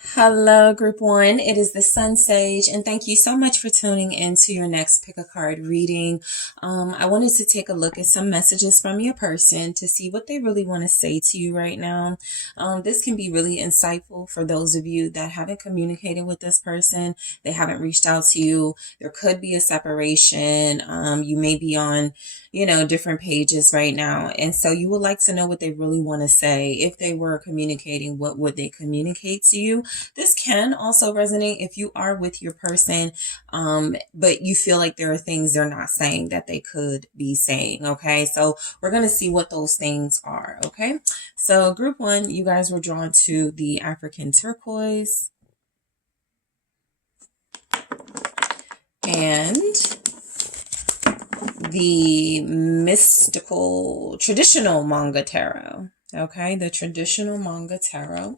Hello, Group 1. It is the SunSage, and thank you so much for tuning in to your next Pick a Card reading. I wanted to take a look at some messages from your person to see what they really want to say to you right now. This can be really insightful for those of you that haven't communicated with this person. They haven't reached out to you. There could be a separation. You may be on different pages right now. And so you would like to know what they really want to say. If they were communicating, what would they communicate to you? This can also resonate if you are with your person, but you feel like there are things they're not saying that they could be saying. Okay, so we're going to see what those things are. Okay, so Group 1, you guys were drawn to the African turquoise and the mystical traditional manga tarot. Okay, the traditional manga tarot.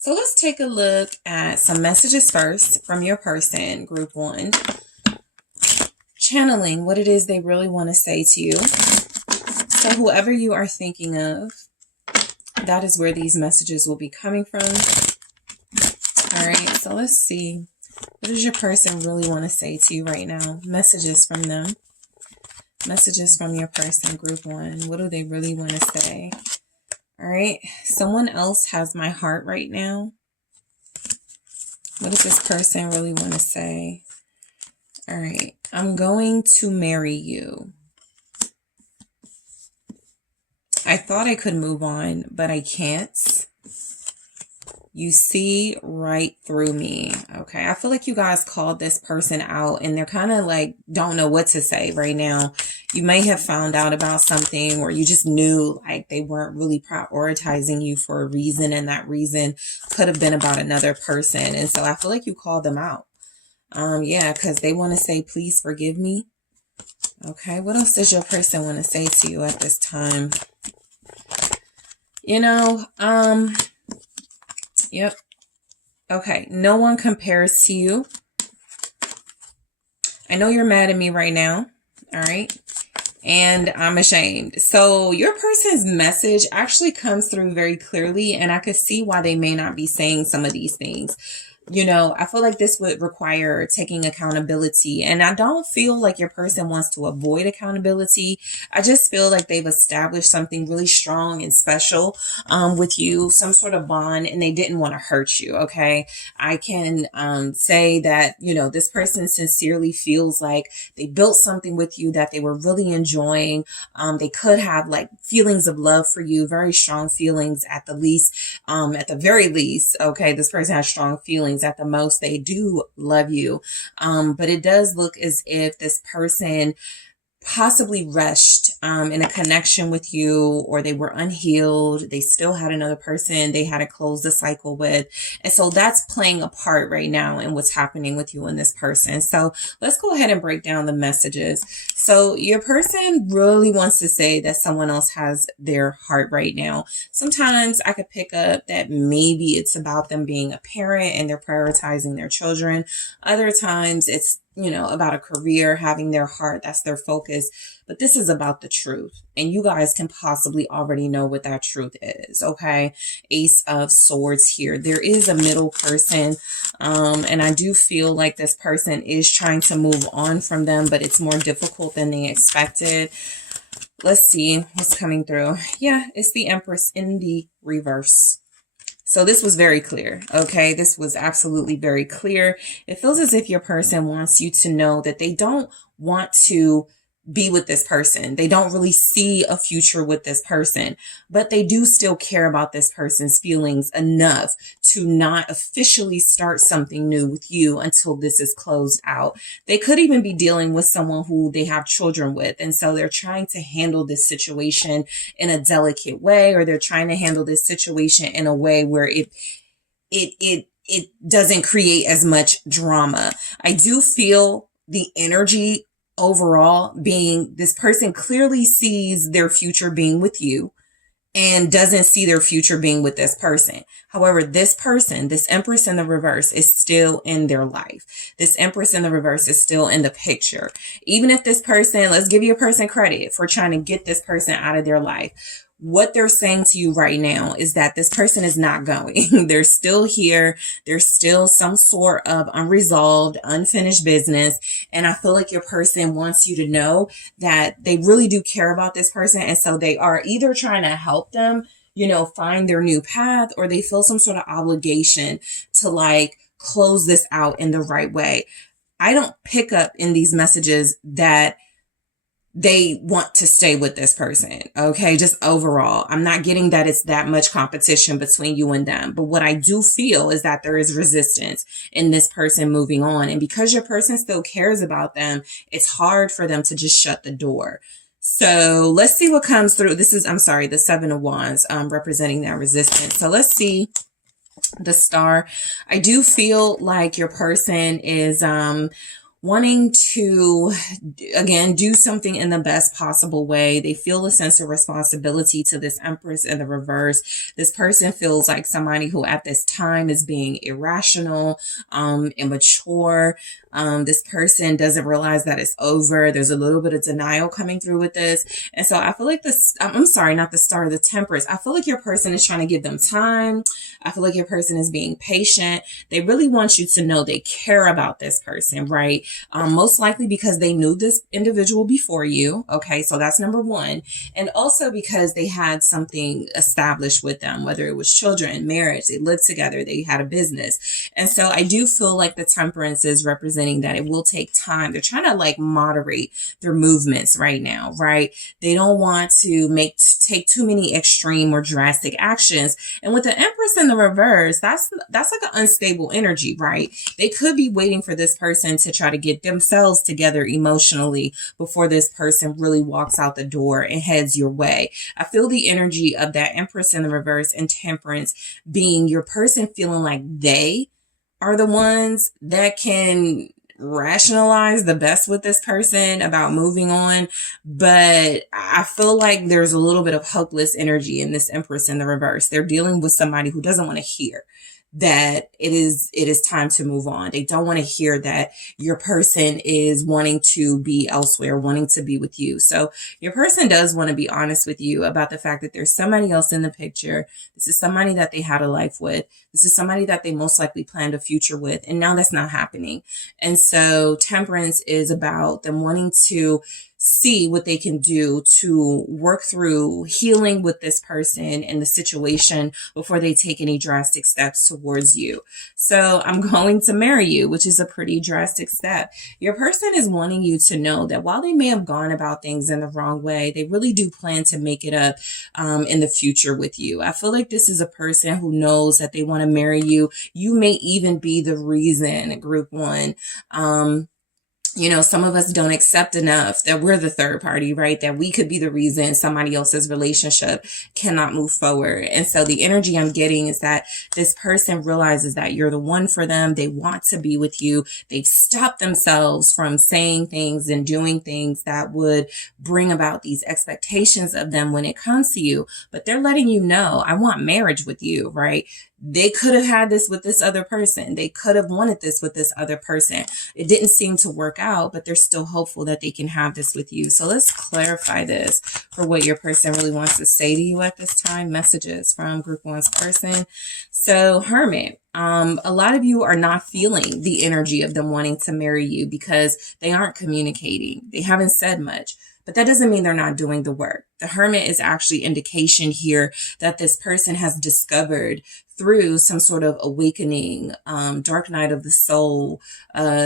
So let's take a look at some messages first from your person, Group 1. Channeling what it is they really want to say to you. So whoever you are thinking of, that is where these messages will be coming from. All right, so let's see. What does your person really want to say to you right now? Messages from them. Messages from your person, Group 1. What do they really want to say? All right. Someone else has my heart right now. What does this person really want to say? All right. I'm going to marry you. I thought I could move on, but I can't. You see right through me. Okay. I feel like you guys called this person out and they're kind of like, don't know what to say right now. You may have found out about something or you just knew like they weren't really prioritizing you for a reason. And that reason could have been about another person. And so I feel like you called them out. Yeah, because they want to say, please forgive me. Okay. What else does your person want to say to you at this time? Yep. Okay. No one compares to you. I know you're mad at me right now. All right. And I'm ashamed. So your person's message actually comes through very clearly. And I could see why they may not be saying some of these things. I feel like this would require taking accountability. And I don't feel like your person wants to avoid accountability. I just feel like they've established something really strong and special with you, some sort of bond, and they didn't want to hurt you. Okay. I can say that, this person sincerely feels like they built something with you that they were really enjoying. They could have like feelings of love for you, very strong feelings at the least, at the very least. Okay. This person has strong feelings. At the most, they do love you. But it does look as if this person possibly rushed in a connection with you, or they were unhealed. They still had another person they had to close the cycle with. And so that's playing a part right now in what's happening with you and this person. So let's go ahead and break down the messages. So your person really wants to say that someone else has their heart right now. Sometimes I could pick up that maybe it's about them being a parent and they're prioritizing their children. Other times it's about a career, having their heart, that's their focus. But this is about the truth. And you guys can possibly already know what that truth is. Okay. Ace of Swords here. There is a middle person. And I do feel like this person is trying to move on from them, but it's more difficult than they expected. Let's see what's coming through. Yeah, it's the Empress in the reverse. So this was very clear. Okay. This was absolutely very clear. It feels as if your person wants you to know that they don't want to be with this person. They don't really see a future with this person, but they do still care about this person's feelings enough to not officially start something new with you until this is closed out. They could even be dealing with someone who they have children with. And so they're trying to handle this situation in a delicate way, or they're trying to handle this situation in a way where it doesn't create as much drama. I do feel the energy overall being this person clearly sees their future being with you and doesn't see their future being with this person. However, this person, this Empress in the reverse, is still in their life. This Empress in the reverse is still in the picture. Even if this person, let's give your person credit for trying to get this person out of their life. what they're saying to you right now is that this person is not going. They're still here. There's still some sort of unresolved, unfinished business. And I feel like your person wants you to know that they really do care about this person. And so they are either trying to help them, find their new path, or they feel some sort of obligation to like close this out in the right way. I don't pick up in these messages that they want to stay with this person. Okay. Just overall, I'm not getting that it's that much competition between you and them. But what I do feel is that there is resistance in this person moving on. And because your person still cares about them, it's hard for them to just shut the door. So let's see what comes through. This is, I'm sorry, the Seven of Wands, representing that resistance. So let's see the Star. I do feel like your person is, wanting to, again, do something in the best possible way. They feel a sense of responsibility to this Empress in the reverse. This person feels like somebody who at this time is being irrational, immature. This person doesn't realize that it's over. There's a little bit of denial coming through with this. And so I feel like I'm sorry, not the Star, the Temperance. I feel like your person is trying to give them time. I feel like your person is being patient. They really want you to know they care about this person, right? Most likely because they knew this individual before you. Okay. So that's number one. And also because they had something established with them, whether it was children, marriage, they lived together, they had a business. And so I do feel like the Temperance is representing that it will take time. They're trying to like moderate their movements right now, right? They don't want to take too many extreme or drastic actions. And with the Empress in the reverse, that's like an unstable energy, right? They could be waiting for this person to try to get themselves together emotionally before this person really walks out the door and heads your way. I feel the energy of that Empress in the reverse and Temperance being your person feeling like they are the ones that can rationalize the best with this person about moving on. But I feel like there's a little bit of hopeless energy in this Empress in the reverse. They're dealing with somebody who doesn't want to hear that it is time to move on. They don't want to hear that your person is wanting to be elsewhere, wanting to be with you. So your person does want to be honest with you about the fact that there's somebody else in the picture. This is somebody that they had a life with. This is somebody that they most likely planned a future with. And now that's not happening. And so Temperance is about them wanting to see what they can do to work through healing with this person and the situation before they take any drastic steps towards you. So I'm going to marry you, which is a pretty drastic step. Your person is wanting you to know that while they may have gone about things in the wrong way, they really do plan to make it up in the future with you. I feel like this is a person who knows that they want to marry you. You may even be the reason, group one, some of us don't accept enough that we're the third party, right? That we could be the reason somebody else's relationship cannot move forward. And so the energy I'm getting is that this person realizes that you're the one for them. They want to be with you. They've stopped themselves from saying things and doing things that would bring about these expectations of them when it comes to you. But they're letting you know, I want marriage with you, right? They could have had this with this other person. They could have wanted this with this other person. It didn't seem to work out, but they're still hopeful that they can have this with you. So let's clarify this for what your person really wants to say to you at this time. Messages from group one's person. So Hermit, a lot of you are not feeling the energy of them wanting to marry you because they aren't communicating. They haven't said much. But that doesn't mean they're not doing the work. The Hermit is actually indication here that this person has discovered through some sort of awakening, dark night of the soul,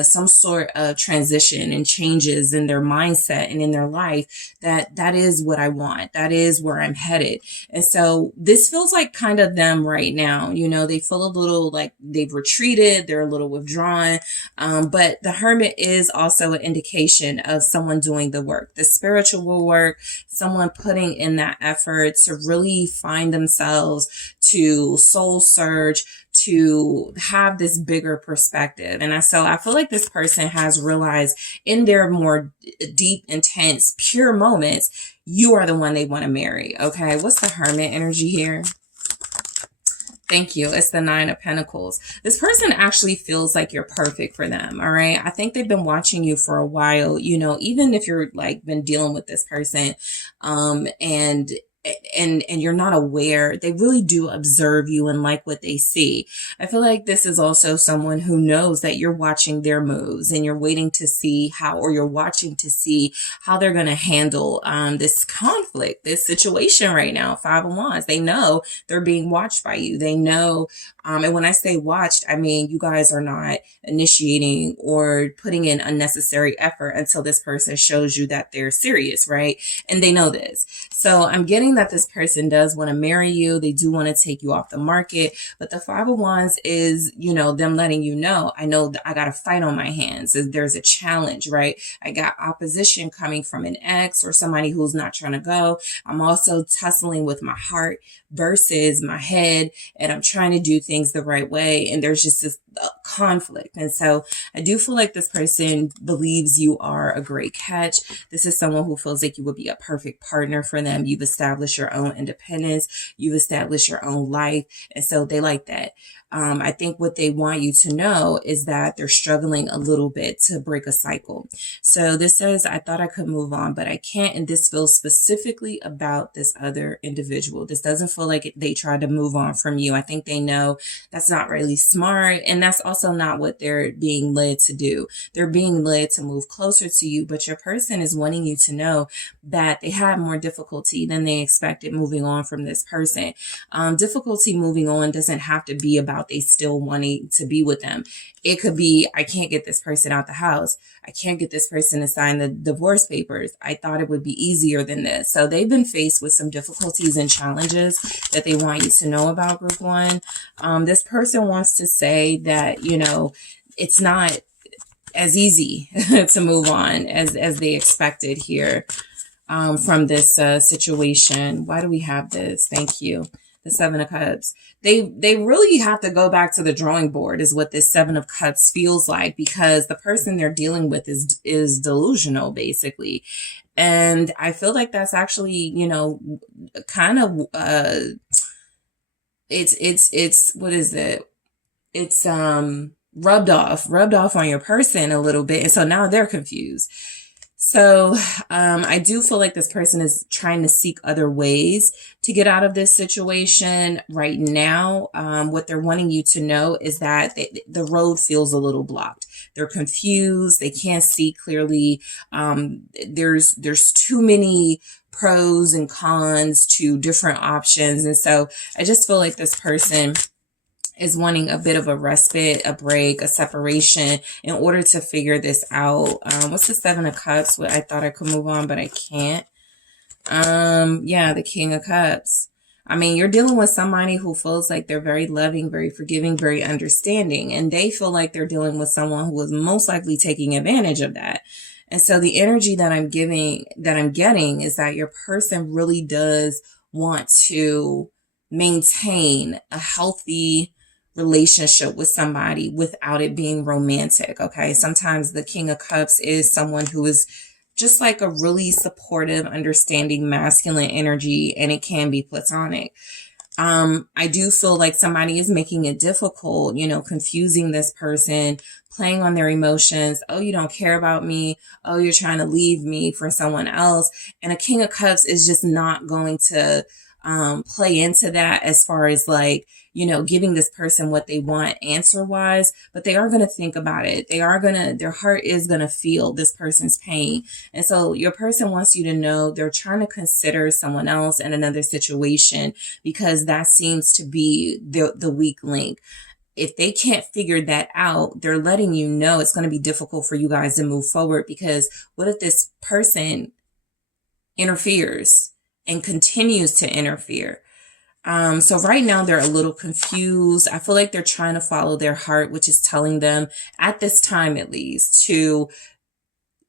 some sort of transition and changes in their mindset and in their life, that is what I want. That is where I'm headed. And so this feels like kind of them right now. They feel a little like they've retreated. They're a little withdrawn. But the Hermit is also an indication of someone doing the work, the spiritual work, someone putting in that effort to really find themselves, to soul search, to have this bigger perspective. And so I feel like this person has realized in their more deep, intense, pure moments, you are the one they want to marry. Okay. What's the Hermit energy here? Thank you. It's the Nine of Pentacles. This person actually feels like you're perfect for them. All right. I think they've been watching you for a while, even if you're like been dealing with this person, and and you're not aware. They really do observe you and like what they see. I feel like this is also someone who knows that you're watching their moves and you're waiting to see how, or you're watching to see how they're going to handle this conflict, this situation right now. Five of Wands. They know they're being watched by you. They know, and when I say watched, I mean you guys are not initiating or putting in unnecessary effort until this person shows you that they're serious, right? And they know this. So I'm getting that this person does want to marry you. They do want to take you off the market. But the Five of Wands is, you know, them letting you know, I know that I got a fight on my hands. There's a challenge, right? I got opposition coming from an ex or somebody who's not trying to go. I'm also tussling with my heart versus my head, and I'm trying to do things the right way. And there's just this conflict. And so I do feel like this person believes you are a great catch. This is someone who feels like you would be a perfect partner for them. You've established your own independence. You've established your own life. And so they like that. I think what they want you to know is that they're struggling a little bit to break a cycle. So this says, I thought I could move on, but I can't. And this feels specifically about this other individual. This doesn't feel like they tried to move on from you. I think they know that's not really smart. And that's also not what they're being led to do. They're being led to move closer to you, but your person is wanting you to know that they had more difficulty than they expected moving on from this person. Difficulty moving on doesn't have to be about they still wanting to be with them. It could be, I can't get this person out the house. I can't get this person to sign the divorce papers. I thought it would be easier than this. So they've been faced with some difficulties and challenges that they want you to know about, group one. This person wants to say that, you know, it's not as easy to move on as they expected here from this situation. Why do we have this? Thank you. The Seven of Cups. They really have to go back to the drawing board is what this Seven of Cups feels like, because the person they're dealing with is delusional, basically. And I feel like that's actually, you know, kind of, it's, what is it? It's, rubbed off on your person a little bit. And so now they're confused. So I do feel like this person is trying to seek other ways to get out of this situation right now. What they're wanting you to know is that the road feels a little blocked. They're confused. They can't see clearly. There's too many pros and cons to different options. And so I just feel like this person is wanting a bit of a respite, a break, a separation in order to figure this out. What's the Seven of Cups? I thought I could move on, but I can't. Yeah, the King of Cups. I mean, you're dealing with somebody who feels like they're very loving, very forgiving, very understanding, and they feel like they're dealing with someone who is most likely taking advantage of that. And so the energy that I'm getting is that your person really does want to maintain a healthy relationship with somebody without it being romantic. Okay. Sometimes the King of Cups is someone who is just like a really supportive, understanding masculine energy, and it can be platonic. I do feel like somebody is making it difficult, you know, confusing this person, playing on their emotions. Oh, you don't care about me. Oh, you're trying to leave me for someone else. And a King of Cups is just not going to play into that as far as like, you know, giving this person what they want answer wise, but they are going to think about it. Their heart is going to feel this person's pain. And so your person wants you to know they're trying to consider someone else in another situation, because that seems to be the weak link. If they can't figure that out, they're letting you know it's going to be difficult for you guys to move forward, because what if this person interferes and continues to interfere? So right now they're a little confused. I feel like they're trying to follow their heart, which is telling them at this time, at least, to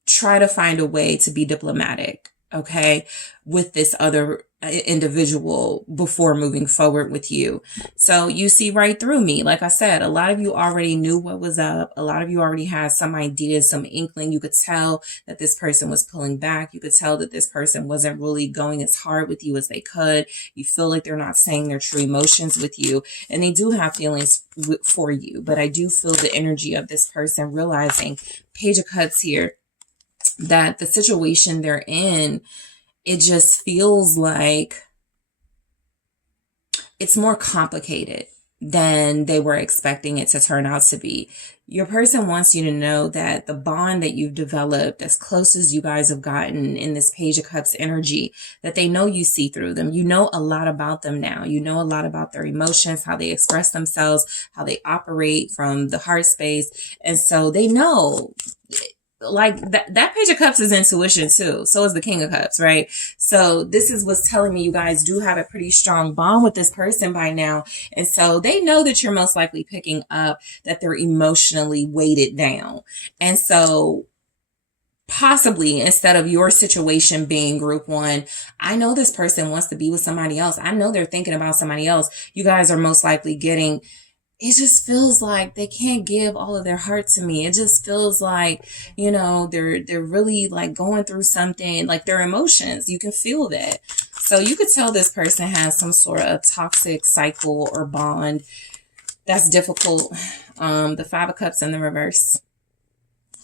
try to find a way to be diplomatic, okay, with this other individual before moving forward with you. So you see right through me. Like I said, a lot of you already knew what was up. A lot of you already had some ideas, some inkling. You could tell that this person was pulling back. You could tell that this person wasn't really going as hard with you as they could. You feel like they're not saying their true emotions with you, and they do have feelings for you. But I do feel the energy of this person realizing, Page of Cups here, that the situation they're in, it just feels like it's more complicated than they were expecting it to turn out to be. Your person wants you to know that the bond that you've developed, as close as you guys have gotten in this Page of Cups energy, that they know you see through them. You know a lot about them now. You know a lot about their emotions, how they express themselves, how they operate from the heart space. And so they know, like that Page of Cups is intuition too. So is the King of Cups, right? So this is what's telling me you guys do have a pretty strong bond with this person by now. And so they know that you're most likely picking up that they're emotionally weighted down. And so possibly, instead of your situation being group one, I know this person wants to be with somebody else. I know they're thinking about somebody else. You guys are most likely getting, it just feels like they can't give all of their heart to me. It just feels like, you know, they're really like going through something, like their emotions. You can feel that. So you could tell this person has some sort of toxic cycle or bond that's difficult. The Five of Cups in the reverse.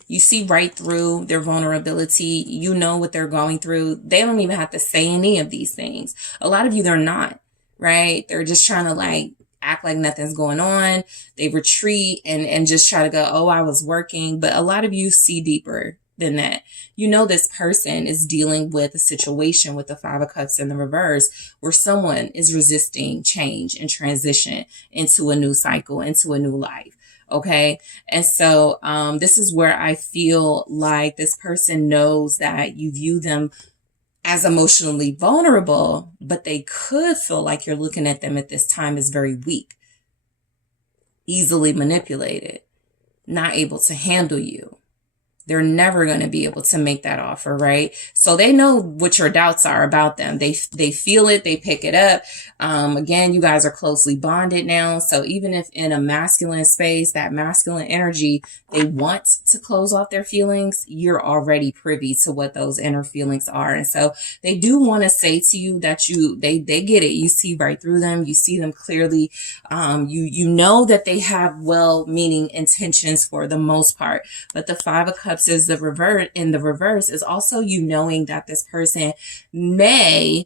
You see right through their vulnerability. You know what they're going through. They don't even have to say any of these things. A lot of you, they're not, right? They're just trying to like act like nothing's going on. They retreat and just try to go, oh, I was working. But a lot of you see deeper than that. You know, this person is dealing with a situation with the Five of Cups in the reverse where someone is resisting change and transition into a new cycle, into a new life. Okay. And so this is where I feel like this person knows that you view them as emotionally vulnerable, but they could feel like you're looking at them at this time as very weak, easily manipulated, not able to handle you. They're never going to be able to make that offer, right? So they know what your doubts are about them. They feel it. They pick it up. Again, you guys are closely bonded now. So even if in a masculine space, that masculine energy, they want to close off their feelings, you're already privy to what those inner feelings are. And so they do want to say to you that they get it. You see right through them. You see them clearly. You know that they have well-meaning intentions for the most part, but the Five of Cups is the reverse is also you knowing that this person may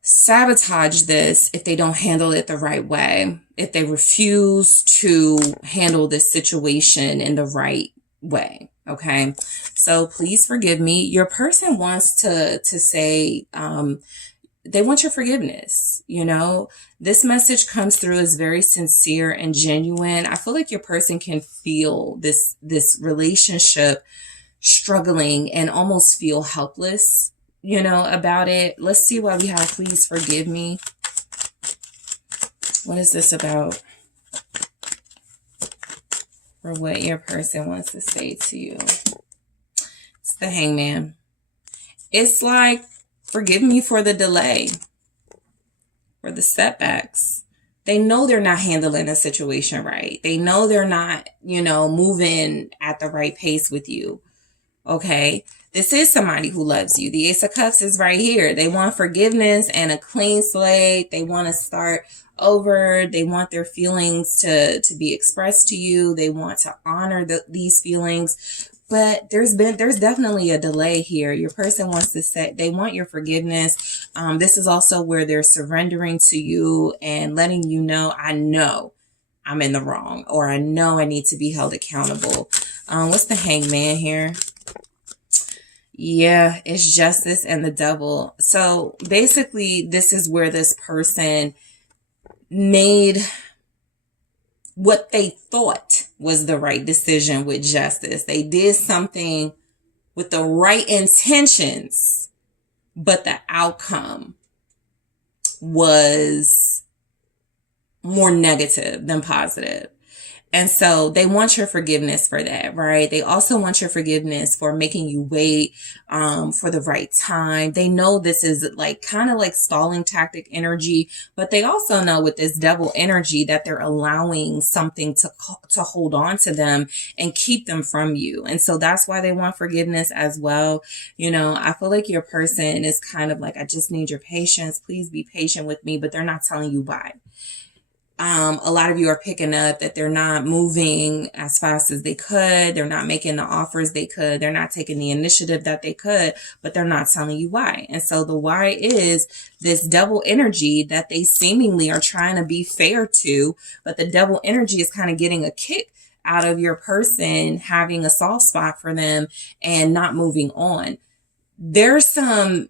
sabotage this if they don't handle it the right way, if they refuse to handle this situation in the right way. Okay, so please forgive me. Your person wants to say they want your forgiveness. You know, this message comes through as very sincere and genuine. I feel like your person can feel this relationship struggling and almost feel helpless, you know, about it. Let's see what we have. Please forgive me. What is this about? Or what your person wants to say to you. It's the Hangman. It's like, forgive me for the delay, for the setbacks. They know they're not handling a situation right. They know they're not, you know, moving at the right pace with you. Okay. This is somebody who loves you. The Ace of Cups is right here. They want forgiveness and a clean slate. They want to start over. They want their feelings to be expressed to you. They want to honor these feelings. But there's definitely a delay here. Your person wants to say they want your forgiveness. This is also where they're surrendering to you and letting you know, I know I'm in the wrong, or I know I need to be held accountable. What's the Hangman here? Yeah, it's Justice and the Devil. So basically, this is where this person made what they thought was the right decision with justice. They did something with the right intentions, but the outcome was more negative than positive. And so they want your forgiveness for that, right? They also want your forgiveness for making you wait for the right time. They know this is like kind of like stalling tactic energy, but they also know with this Devil energy that they're allowing something to hold on to them and keep them from you. And so that's why they want forgiveness as well. You know, I feel like your person is kind of like, I just need your patience. Please be patient with me, but they're not telling you why. A lot of you are picking up that they're not moving as fast as they could. They're not making the offers they could. They're not taking the initiative that they could, but they're not telling you why. And so the why is this double energy that they seemingly are trying to be fair to, but the double energy is kind of getting a kick out of your person having a soft spot for them and not moving on. There's some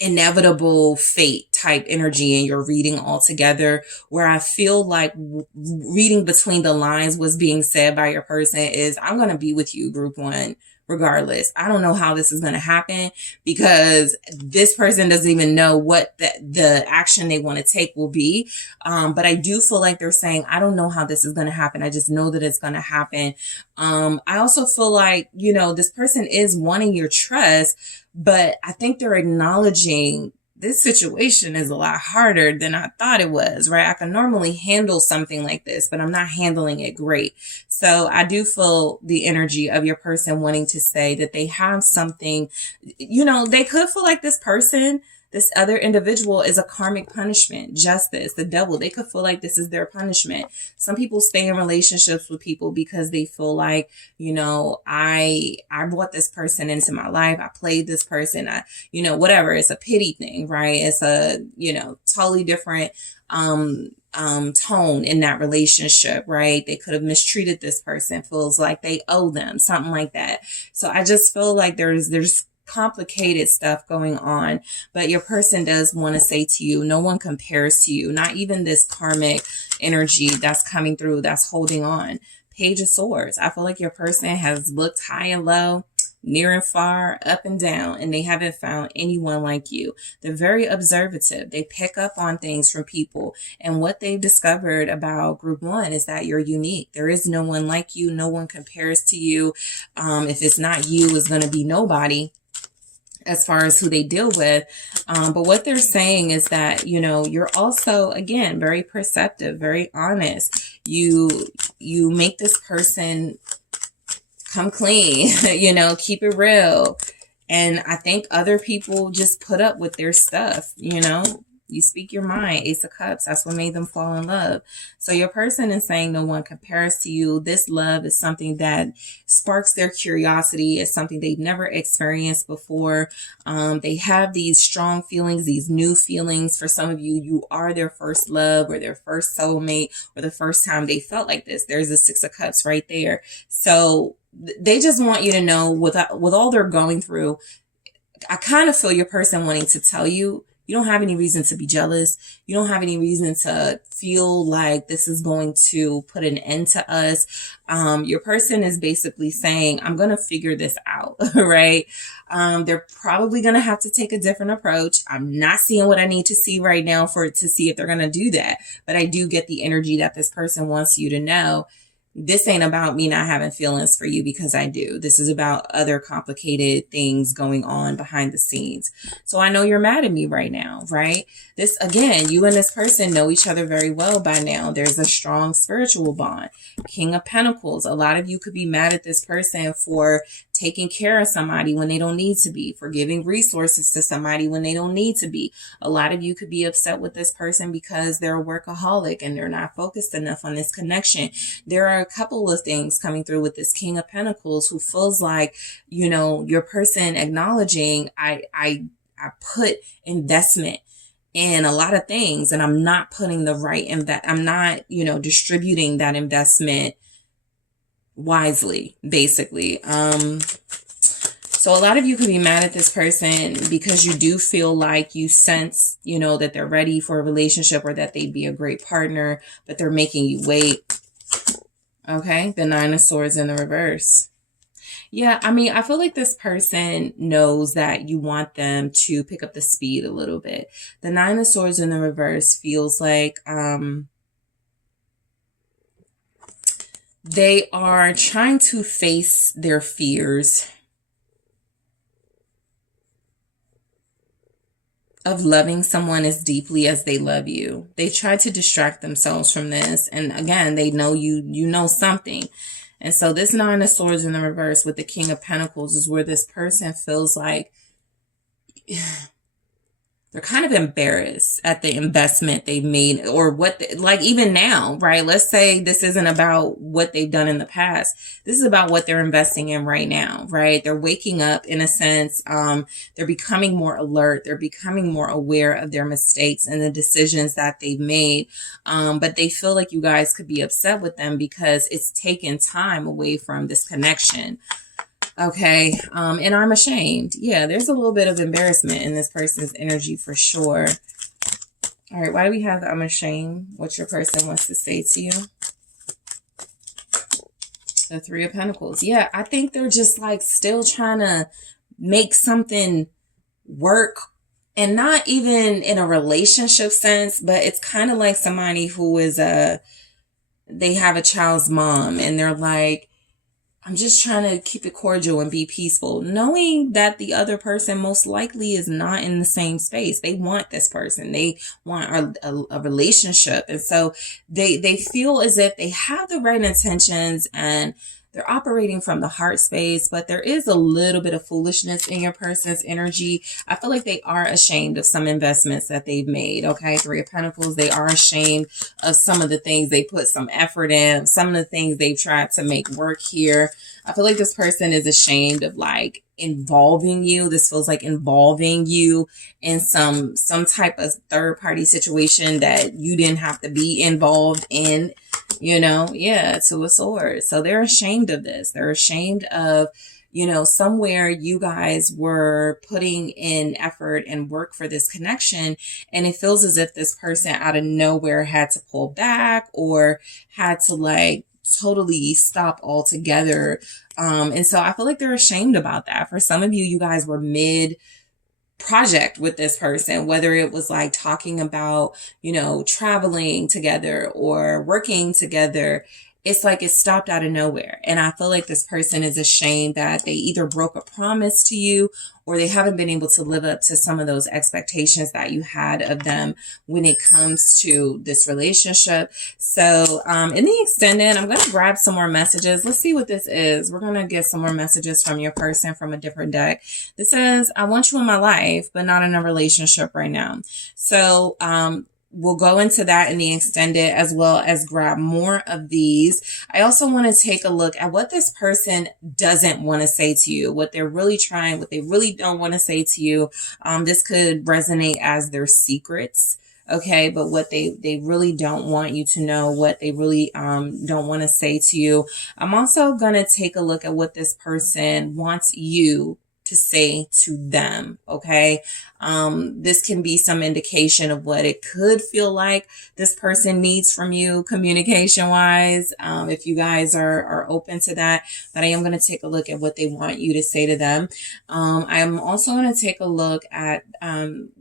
inevitable fate type energy in your reading altogether, where I feel like reading between the lines, what's being said by your person is, I'm going to be with you, group one, regardless. I don't know how this is going to happen, because this person doesn't even know what the action they want to take will be. But I do feel like they're saying, I don't know how this is going to happen. I just know that it's going to happen. I also feel like, this person is wanting your trust, but I think they're acknowledging this situation is a lot harder than I thought it was, right? I can normally handle something like this, but I'm not handling it great. So I do feel the energy of your person wanting to say that they have something, they could feel like this other individual is a karmic punishment, justice, the devil. They could feel like this is their punishment. Some people stay in relationships with people because they feel like, I brought this person into my life. I played this person. Whatever. It's a pity thing, right? It's a, totally different, tone in that relationship, right? They could have mistreated this person, feels like they owe them, something like that. So I just feel like there's complicated stuff going on, but your person does want to say to you, no one compares to you, not even this karmic energy that's coming through, that's holding on. Page of Swords. I feel like your person has looked high and low, near and far, up and down, and they haven't found anyone like you. They're very observative. They pick up on things from people. And what they've discovered about group one is that you're unique. There is no one like you. No one compares to you. If it's not you, it's going to be nobody, as far as who they deal with. But what they're saying is that, you're also, again, very perceptive, very honest. You make this person come clean, keep it real. And I think other people just put up with their stuff, You speak your mind. Ace of Cups. That's what made them fall in love. So your person is saying no one compares to you. This love is something that sparks their curiosity. It's something they've never experienced before. They have these strong feelings, these new feelings. For some of you, you are their first love or their first soulmate or the first time they felt like this. There's the Six of Cups right there. So they just want you to know, with all they're going through, I kind of feel your person wanting to tell you, you don't have any reason to be jealous. You don't have any reason to feel like this is going to put an end to us. Your person is basically saying, I'm going to figure this out, right? They're probably going to have to take a different approach. I'm not seeing what I need to see right now to see if they're going to do that. But I do get the energy that this person wants you to know, this ain't about me not having feelings for you, because I do. This is about other complicated things going on behind the scenes. So I know you're mad at me right now, right? This, again, you and this person know each other very well by now. There's a strong spiritual bond. King of Pentacles. A lot of you could be mad at this person for taking care of somebody when they don't need to be, for giving resources to somebody when they don't need to be. A lot of you could be upset with this person because they're a workaholic and they're not focused enough on this connection. There are a couple of things coming through with this King of Pentacles, who feels like, your person acknowledging, I put investment in a lot of things, and I'm not putting the right I'm not, distributing that investment wisely, basically. So a lot of you could be mad at this person because you do feel like you sense, that they're ready for a relationship or that they'd be a great partner, but they're making you wait. Okay, the Nine of Swords in the reverse. Yeah, I feel like this person knows that you want them to pick up the speed a little bit. The Nine of Swords in the reverse feels like they are trying to face their fears of loving someone as deeply as they love you. They try to distract themselves from this. And again, they know you know something. And so this Nine of Swords in the reverse with the King of Pentacles is where this person feels like, they're kind of embarrassed at the investment they've made, or what, like even now, right? Let's say this isn't about what they've done in the past. This is about what they're investing in right now, right? They're waking up in a sense. They're becoming more alert. They're becoming more aware of their mistakes and the decisions that they've made. But they feel like you guys could be upset with them because it's taken time away from this connection. Okay. And I'm ashamed. Yeah, there's a little bit of embarrassment in this person's energy for sure. All right. Why do we have the I'm ashamed? What your person wants to say to you? The Three of Pentacles. Yeah, I think they're just like still trying to make something work, and not even in a relationship sense, but it's kind of like somebody who is they have a child's mom and they're like, I'm just trying to keep it cordial and be peaceful, knowing that the other person most likely is not in the same space. They want this person. They want a relationship. And so they feel as if they have the right intentions and they're operating from the heart space, but there is a little bit of foolishness in your person's energy. I feel like they are ashamed of some investments that they've made. Okay. Three of Pentacles. They are ashamed of some of the things they put some effort in, some of the things they've tried to make work here. I feel like this person is ashamed of like involving you. This feels like involving you in some type of third party situation that you didn't have to be involved in, you know. Yeah, Two of Swords. So they're ashamed of this. They're ashamed of, you know, somewhere you guys were putting in effort and work for this connection, and it feels as if this person out of nowhere had to pull back or had to like totally stop altogether. And so I feel like they're ashamed about that. For some of you, you guys were mid project with this person, whether it was like talking about, you know, traveling together or working together. It's like it stopped out of nowhere. And I feel like this person is ashamed that they either broke a promise to you or they haven't been able to live up to some of those expectations that you had of them when it comes to this relationship. So in the extended, I'm going to grab some more messages. Let's see what this is. We're going to get some more messages from your person from a different deck. This says, I want you in my life, but not in a relationship right now. So we'll go into that in the extended, as well as grab more of these. I also want to take a look at what this person doesn't want to say to you, what they're really trying, what they really don't want to say to you. This could resonate as their secrets. Okay, but what they really don't want you to know, what they really don't want to say to you. I'm also going to take a look at what this person wants you to say to them. Okay. This can be some indication of what it could feel like this person needs from you communication wise. If you guys are open to that, but I am going to take a look at what they want you to say to them. I am also going to take a look at,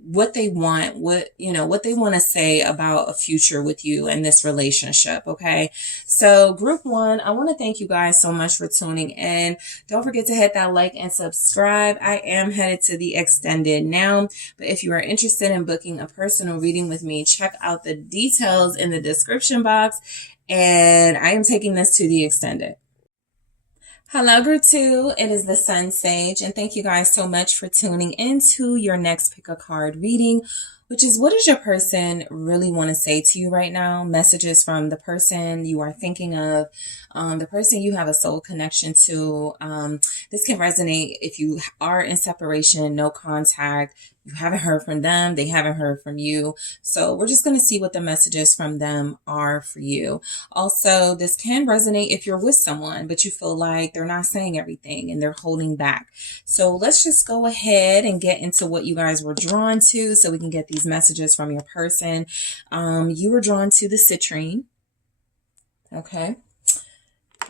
what they want, what they want to say about a future with you and this relationship. Okay. So group one, I want to thank you guys so much for tuning in. Don't forget to hit that like and subscribe. I am headed to the extended now, but if you are interested in booking a personal reading with me, check out the details in the description box. And I am taking this to the extended. Hello, group two. It is the SunSage, and thank you guys so much for tuning into your next pick a card reading, which is what does your person really want to say to you right now? Messages from the person you are thinking of, the person you have a soul connection to. This can resonate if you are in separation, no contact. You haven't heard from them. They haven't heard from you. So we're just going to see what the messages from them are for you. Also, this can resonate if you're with someone, but you feel like they're not saying everything and they're holding back. So let's just go ahead and get into what you guys were drawn to so we can get these messages from your person. You were drawn to the citrine. Okay.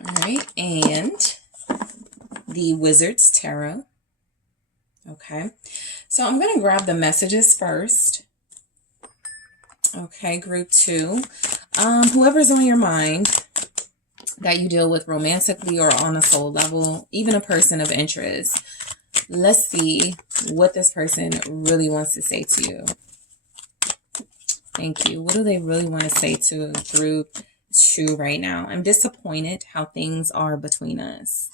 All right. And the Wizard's Tarot. Okay. So I'm going to grab the messages first. Okay, group two. Whoever's on your mind that you deal with romantically or on a soul level, even a person of interest. Let's see what this person really wants to say to you. Thank you. What do they really want to say to group two right now? I'm disappointed how things are between us.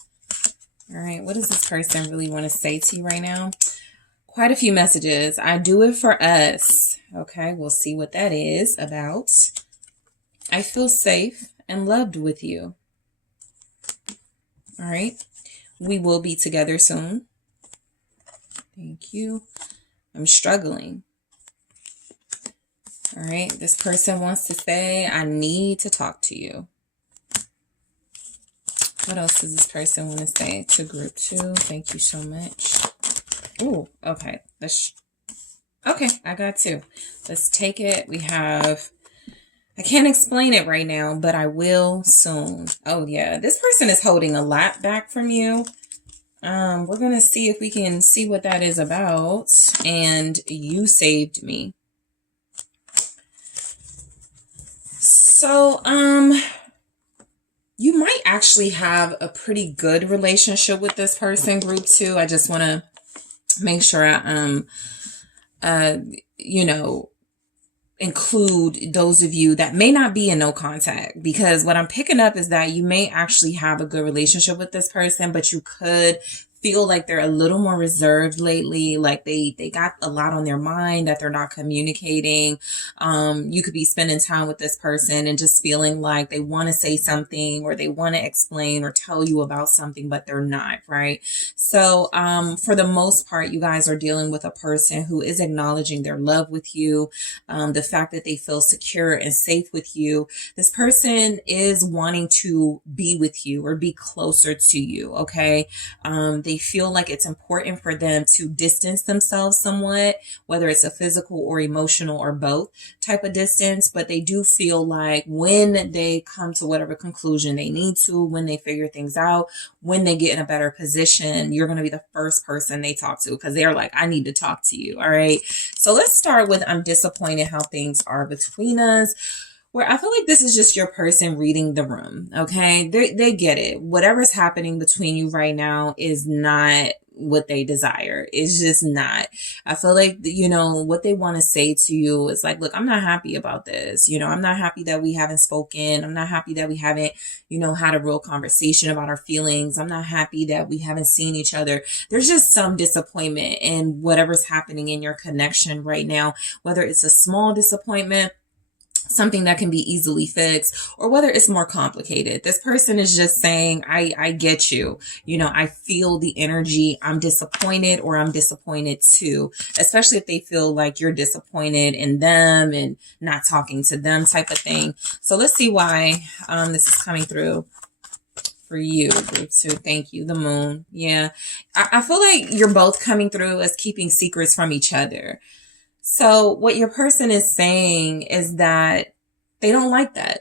All right, what does this person really want to say to you right now? Quite a few messages. I do it for us. Okay, we'll see what that is about. I feel safe and loved with you. All right. We will be together soon. Thank you. I'm struggling. All right. This person wants to say, I need to talk to you. What else does this person want to say to group 2? Thank you so much. Oh, okay. Okay, I got 2. Let's take it. We have, I can't explain it right now, but I will soon. Oh yeah, this person is holding a lot back from you. We're going to see if we can see what that is about. And you saved me. So, you might actually have a pretty good relationship with this person, group 2. I just want to make sure you know, include those of you that may not be in no contact, because what I'm picking up is that you may actually have a good relationship with this person, but you could feel like they're a little more reserved lately, like they got a lot on their mind that they're not communicating. You could be spending time with this person and just feeling like they want to say something or they want to explain or tell you about something, but they're not, right? So for the most part, you guys are dealing with a person who is acknowledging their love with you, the fact that they feel secure and safe with you. This person is wanting to be with you or be closer to you, okay? They feel like it's important for them to distance themselves somewhat, whether it's a physical or emotional or both type of distance, but they do feel like when they come to whatever conclusion they need to, when they figure things out, when they get in a better position, you're going to be the first person they talk to, because they're like, I need to talk to you. All right. So let's start with, I'm disappointed how things are between us, where I feel like this is just your person reading the room. Okay. They get it. Whatever's happening between you right now is not what they desire. It's just not. I feel like, you know, what they want to say to you is like, look, I'm not happy about this. You know, I'm not happy that we haven't spoken. I'm not happy that we haven't, you know, had a real conversation about our feelings. I'm not happy that we haven't seen each other. There's just some disappointment in whatever's happening in your connection right now, whether it's a small disappointment, something that can be easily fixed, or whether it's more complicated. This person is just saying, I get you. You know, I feel the energy. I'm disappointed, or I'm disappointed too, especially if they feel like you're disappointed in them and not talking to them type of thing. So let's see why this is coming through for you, group 2. Thank you. The moon. Yeah. I feel like you're both coming through as keeping secrets from each other. So what your person is saying is that they don't like that.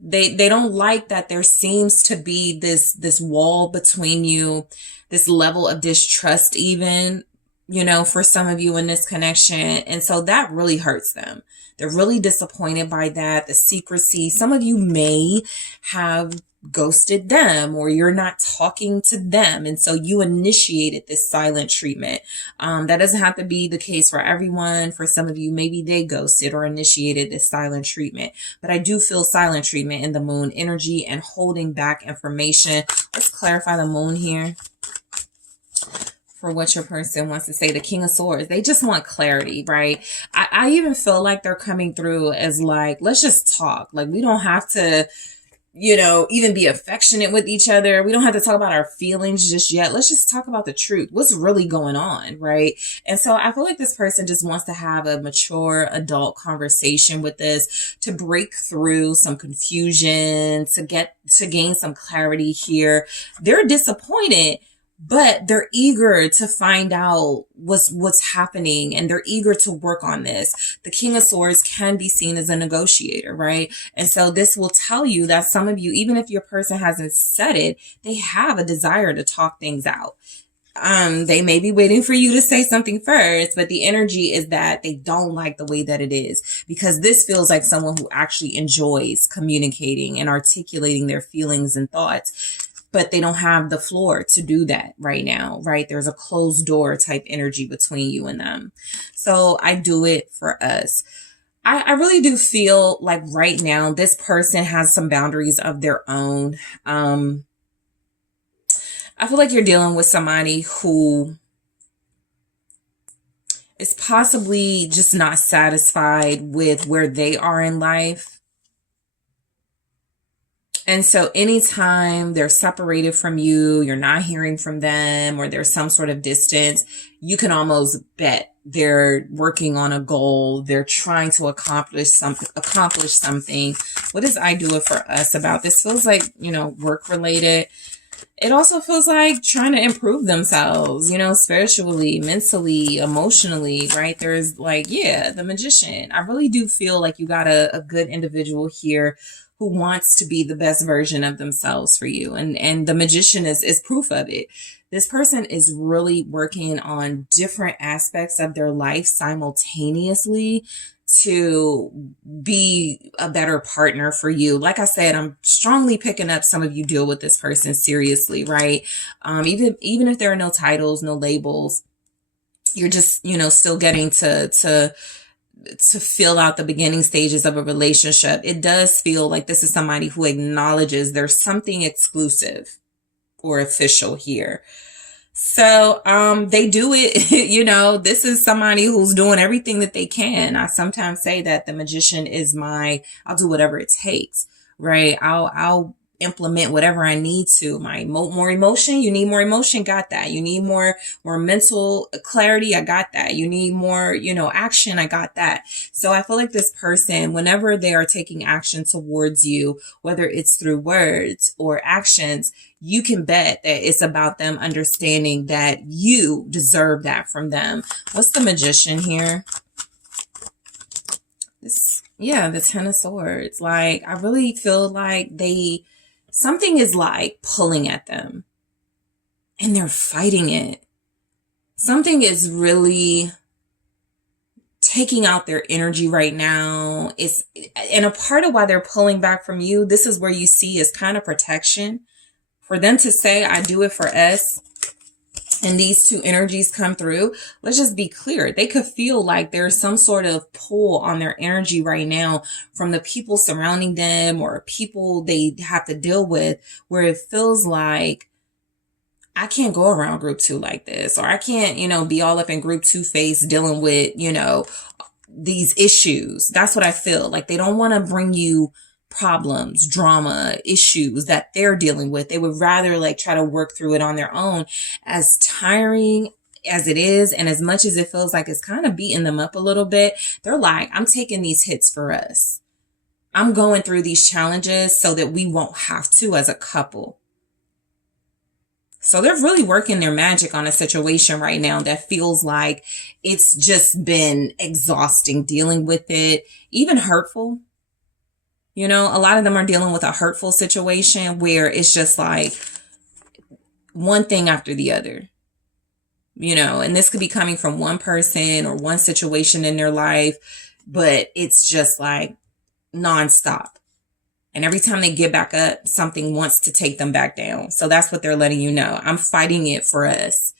They don't like that there seems to be this wall between you, this level of distrust even, you know, for some of you in this connection. And so that really hurts them. They're really disappointed by that, the secrecy. Some of you may have ghosted them, or you're not talking to them, and so you initiated this silent treatment. That doesn't have to be the case for everyone. For some of you, maybe they ghosted or initiated this silent treatment, but I do feel silent treatment in the moon energy and holding back information. Let's clarify the moon here for what your person wants to say. The King of Swords, they just want clarity, right? I even feel like they're coming through as like, let's just talk. Like, we don't have to, you know, even be affectionate with each other. We don't have to talk about our feelings just yet. Let's just talk about the truth. What's really going on, right? And so I feel like this person just wants to have a mature adult conversation with this, to break through some confusion, to gain some clarity here. They're disappointed, but they're eager to find out what's happening, and they're eager to work on this. The King of Swords can be seen as a negotiator, right? And so this will tell you that some of you, even if your person hasn't said it, they have a desire to talk things out. They may be waiting for you to say something first, but the energy is that they don't like the way that it is, because this feels like someone who actually enjoys communicating and articulating their feelings and thoughts, but they don't have the floor to do that right now, right? There's a closed door type energy between you and them. So I do it for us. I really do feel like right now, this person has some boundaries of their own. I feel like you're dealing with somebody who is possibly just not satisfied with where they are in life. And so anytime they're separated from you, you're not hearing from them, or there's some sort of distance, you can almost bet they're working on a goal. They're trying to accomplish something. What is I do it for us about this? Feels like, work related. It also feels like trying to improve themselves, spiritually, mentally, emotionally, right? There's the Magician. I really do feel like you got a good individual here who wants to be the best version of themselves for you. And the Magician is proof of it. This person is really working on different aspects of their life simultaneously to be a better partner for you. Like I said, I'm strongly picking up some of you deal with this person seriously, right? Even if there are no titles, no labels, you're just, still getting to fill out the beginning stages of a relationship. It does feel like this is somebody who acknowledges there's something exclusive or official here. So, they do it, this is somebody who's doing everything that they can. I sometimes say that the Magician is I'll do whatever it takes, right? I'll implement whatever I need to. More emotion, you need more emotion, got that. You need more mental clarity, I got that. You need more, action, I got that. So I feel like this person, whenever they are taking action towards you, whether it's through words or actions, you can bet that it's about them understanding that you deserve that from them. What's the Magician here? The Ten of Swords. I really feel like something is pulling at them and they're fighting it. Something is really taking out their energy right now. And a part of why they're pulling back from you, this is where you see is kind of protection. For them to say, I do it for us, and these two energies come through, let's just be clear. They could feel like there's some sort of pull on their energy right now from the people surrounding them or people they have to deal with, where it feels like, I can't go around group 2 like this, or I can't, be all up in group 2 face dealing with, these issues. That's what I feel like. They don't want to bring you problems, drama, issues that they're dealing with. They would rather try to work through it on their own. As tiring as it is, and as much as it feels like it's kind of beating them up a little bit, they're like, I'm taking these hits for us. I'm going through these challenges so that we won't have to as a couple. So they're really working their magic on a situation right now that feels like it's just been exhausting dealing with it, even hurtful. A lot of them are dealing with a hurtful situation where it's just one thing after the other, and this could be coming from one person or one situation in their life, but it's just nonstop. And every time they get back up, something wants to take them back down. So that's what they're letting you know. I'm fighting it for us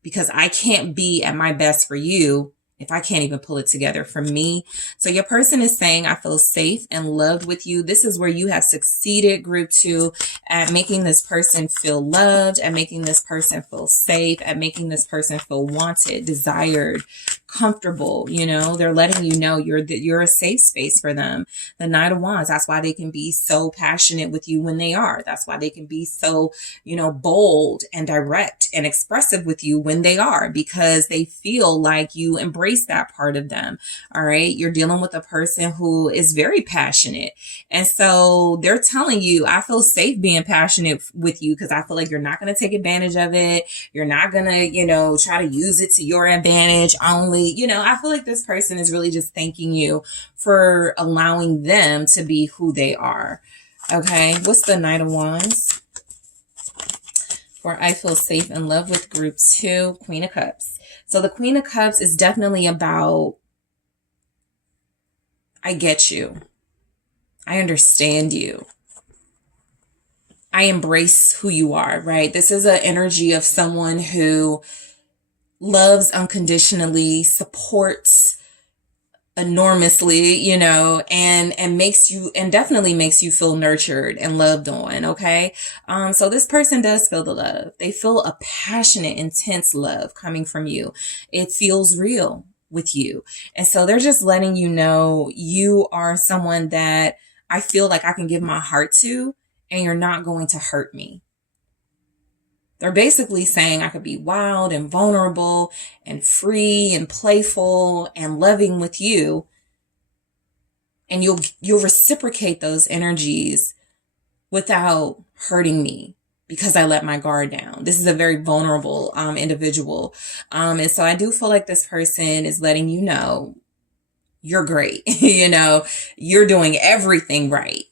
because I can't be at my best for you if I can't even pull it together for me. So your person is saying, I feel safe and loved with you. This is where you have succeeded, group 2, at making this person feel loved, at making this person feel safe, at making this person feel wanted, desired, comfortable. They're letting you know you're a safe space for them. The Knight of Wands, that's why they can be so passionate with you when they are. That's why they can be so, bold and direct and expressive with you when they are, because they feel like you embrace that part of them. All right. You're dealing with a person who is very passionate. And so they're telling you, I feel safe being passionate with you because I feel like you're not going to take advantage of it. You're not going to, try to use it to your advantage only. I feel like this person is really just thanking you for allowing them to be who they are. Okay. What's the Knight of Wands? For I feel safe and love with group 2, Queen of Cups. So the Queen of Cups is definitely about, I get you. I understand you. I embrace who you are, right? This is an energy of someone who loves unconditionally, supports enormously, and makes you, and definitely makes you feel nurtured and loved on. Okay. So this person does feel the love. They feel a passionate, intense love coming from you. It feels real. with you. And so they're just letting you know you are someone that I feel like I can give my heart to, and you're not going to hurt me. They're basically saying I could be wild and vulnerable and free and playful and loving with you, and you'll reciprocate those energies without hurting me because I let my guard down. This is a very vulnerable individual. And so I do feel like this person is letting you know you're great. You know, you're doing everything right.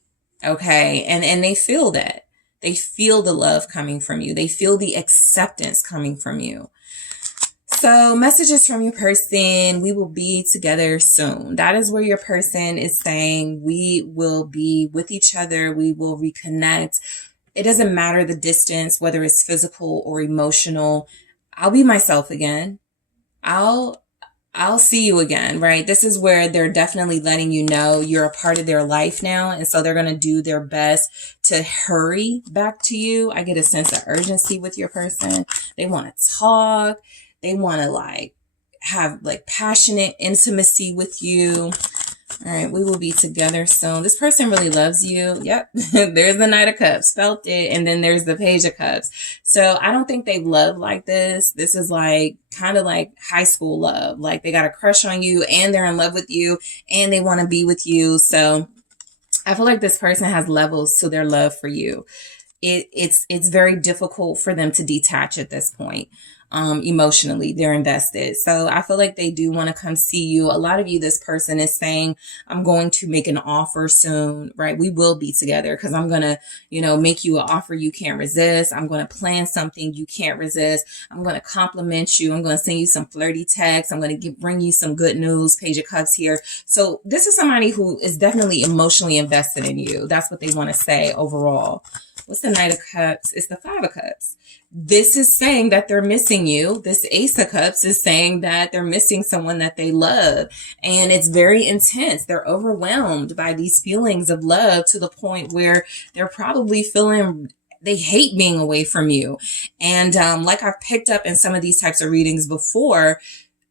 Okay. And they feel that. They feel the love coming from you. They feel the acceptance coming from you. So messages from your person: we will be together soon. That is where your person is saying we will be with each other. We will reconnect. It doesn't matter the distance, whether it's physical or emotional. I'll be myself again. I'll see you again, right? This is where they're definitely letting you know you're a part of their life now. And so they're going to do their best to hurry back to you. I get a sense of urgency with your person. They want to talk. They want to have passionate intimacy with you. All right, we will be together soon. This person really loves you. Yep. There's the Knight of Cups, felt it. And then there's the Page of Cups. So I don't think they love like this. This is kind of like high school love. Like they got a crush on you and they're in love with you and they want to be with you. So I feel like this person has levels to their love for you. It's very difficult for them to detach at this point. Emotionally, they're invested. So I feel like they do want to come see you. A lot of you, this person is saying, I'm going to make an offer soon, right? We will be together because I'm going to, make you an offer you can't resist. I'm going to plan something you can't resist. I'm going to compliment you. I'm going to send you some flirty texts. I'm going to bring you some good news. Page of Cups here. So this is somebody who is definitely emotionally invested in you. That's what they want to say overall. What's the Knight of Cups? It's the Five of Cups. This is saying that they're missing you. This Ace of Cups is saying that they're missing someone that they love. And it's very intense. They're overwhelmed by these feelings of love to the point where they're probably feeling they hate being away from you. And like I've picked up in some of these types of readings before,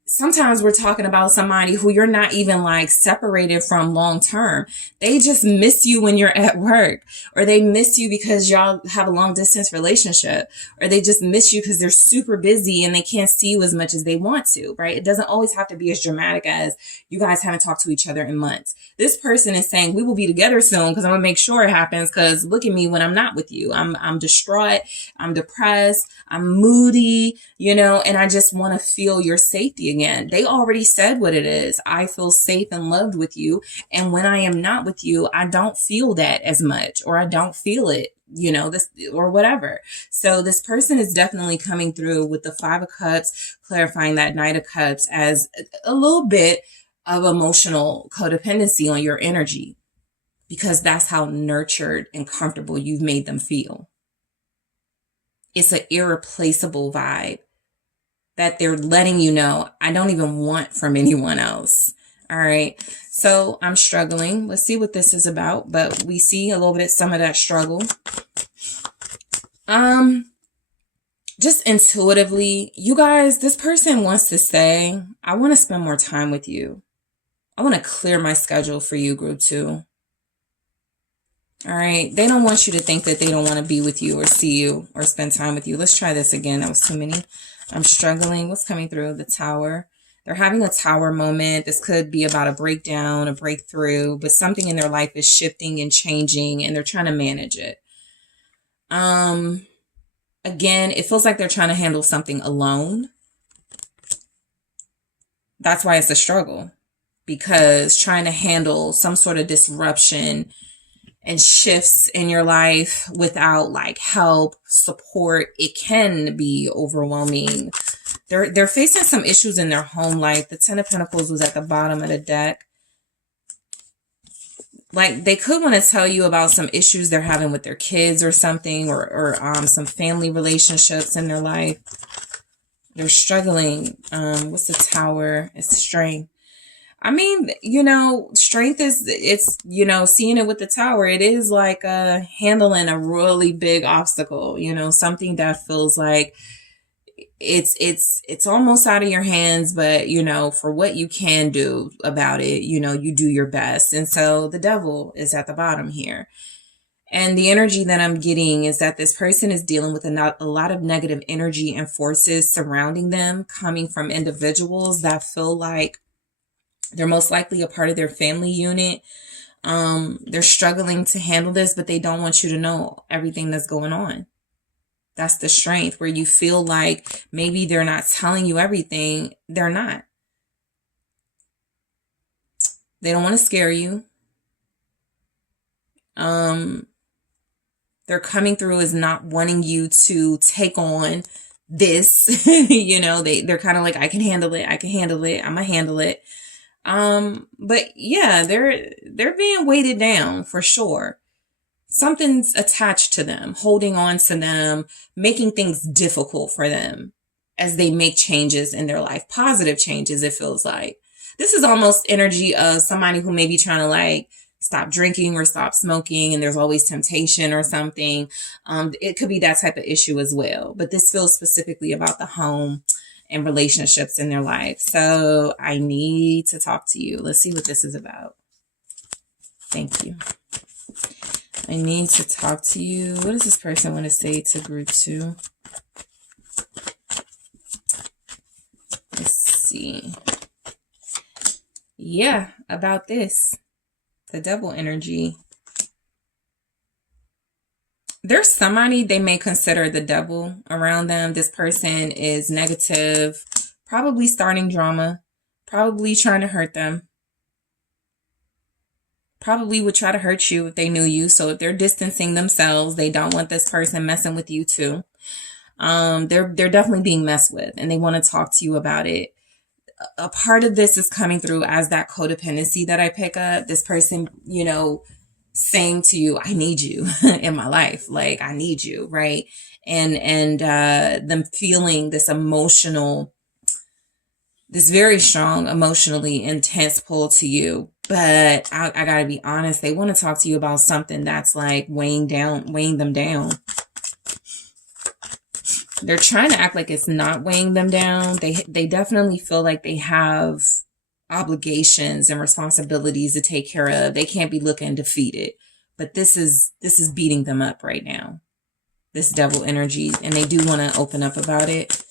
sometimes we're talking about somebody who you're not even separated from long term. They just miss you when you're at work, or they miss you because y'all have a long distance relationship, or they just miss you because they're super busy and they can't see you as much as they want to, right? It doesn't always have to be as dramatic as you guys haven't talked to each other in months. This person is saying we will be together soon because I'm going to make sure it happens, because look at me when I'm not with you. I'm distraught. I'm depressed. I'm moody, and I just want to feel your safety again. They already said what it is. I feel safe and loved with you. And when I am not with you, I don't feel that as much, or I don't feel it, this or whatever. So this person is definitely coming through with the Five of Cups, clarifying that Knight of Cups as a little bit of emotional codependency on your energy, because that's how nurtured and comfortable you've made them feel. It's an irreplaceable vibe that they're letting you know I don't even want from anyone else. All right. So I'm struggling. Let's see what this is about. But we see a little bit some of that struggle. Just intuitively, you guys, this person wants to say, I want to spend more time with you. I want to clear my schedule for you, group 2. All right. They don't want you to think that they don't want to be with you or see you or spend time with you. Let's try this again. That was too many. I'm struggling. What's coming through? The Tower. They're having a tower moment. This could be about a breakdown, a breakthrough, but something in their life is shifting and changing and they're trying to manage it. Again, it feels like they're trying to handle something alone. That's why it's a struggle, because trying to handle some sort of disruption and shifts in your life without help, support, it can be overwhelming. They're facing some issues in their home life. The Ten of Pentacles was at the bottom of the deck. They could want to tell you about some issues they're having with their kids or something, or some family relationships in their life. They're struggling. What's the Tower? It's strength. I mean, strength is, it's, seeing it with the Tower, it is handling a really big obstacle, something that feels like it's almost out of your hands, but you know, for what you can do about it, you know, you do your best. And so the devil is at the bottom here. And the energy that I'm getting is that this person is dealing with a lot of negative energy and forces surrounding them, coming from individuals that feel like they're most likely a part of their family unit. They're struggling to handle this, but they don't want you to know everything that's going on. That's the strength, where you feel like maybe they're not telling you everything. They're not. They don't want to scare you. They're coming through as not wanting you to take on this. You know, they're kind of like, I can handle it. I can handle it. I'm gonna handle it. But yeah, they're being weighted down for sure. Something's attached to them, holding on to them, making things difficult for them as they make changes in their life, positive changes, it feels like. This is almost energy of somebody who may be trying to like stop drinking or stop smoking, and there's always temptation or something. It could be that type of issue as well. But this feels specifically about the home and relationships in their life. So I need to talk to you. Let's see what this is about. Thank you. I need to talk to you. What does this person want to say to group 2? Let's see. Yeah, about this. The devil energy. There's somebody they may consider the devil around them. This person is negative, probably starting drama, probably trying to hurt them. Probably would try to hurt you if they knew you. So if they're distancing themselves, they don't want this person messing with you too. They're definitely being messed with, and they want to talk to you about it. A part of this is coming through as that codependency that I pick up. This person, you know, saying to you, I need you in my life. Like, I need you, right? And them feeling this very strong, emotionally intense pull to you. But I gotta be honest, they want to talk to you about something that's like weighing them down. They're trying to act like it's not weighing them down. They definitely feel like they have obligations and responsibilities to take care of. They can't be looking defeated. But this is beating them up right now. This devil energy, and they do want to open up about it.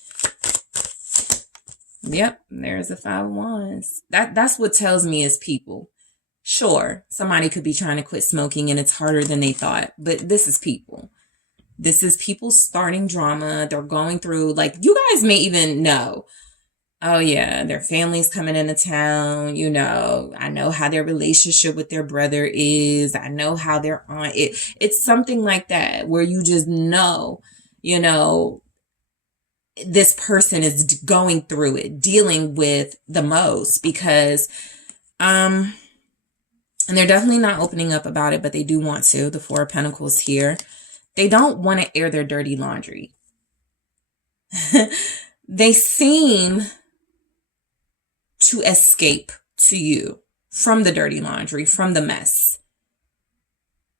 Yep, there's a 5 of Wands. That's what tells me is people. Sure, somebody could be trying to quit smoking and it's harder than they thought, but this is people. This is people starting drama. They're going through, like, you guys may even know, oh yeah, their family's coming into town. You know, I know how their relationship with their brother is. I know how they're on it. It's something like that where you just know, you know, this person is going through it, dealing with the most, because, and they're definitely not opening up about it, but they do want to. The 4 of Pentacles here. They don't want to air their dirty laundry. They seem to escape to you from the dirty laundry, from the mess.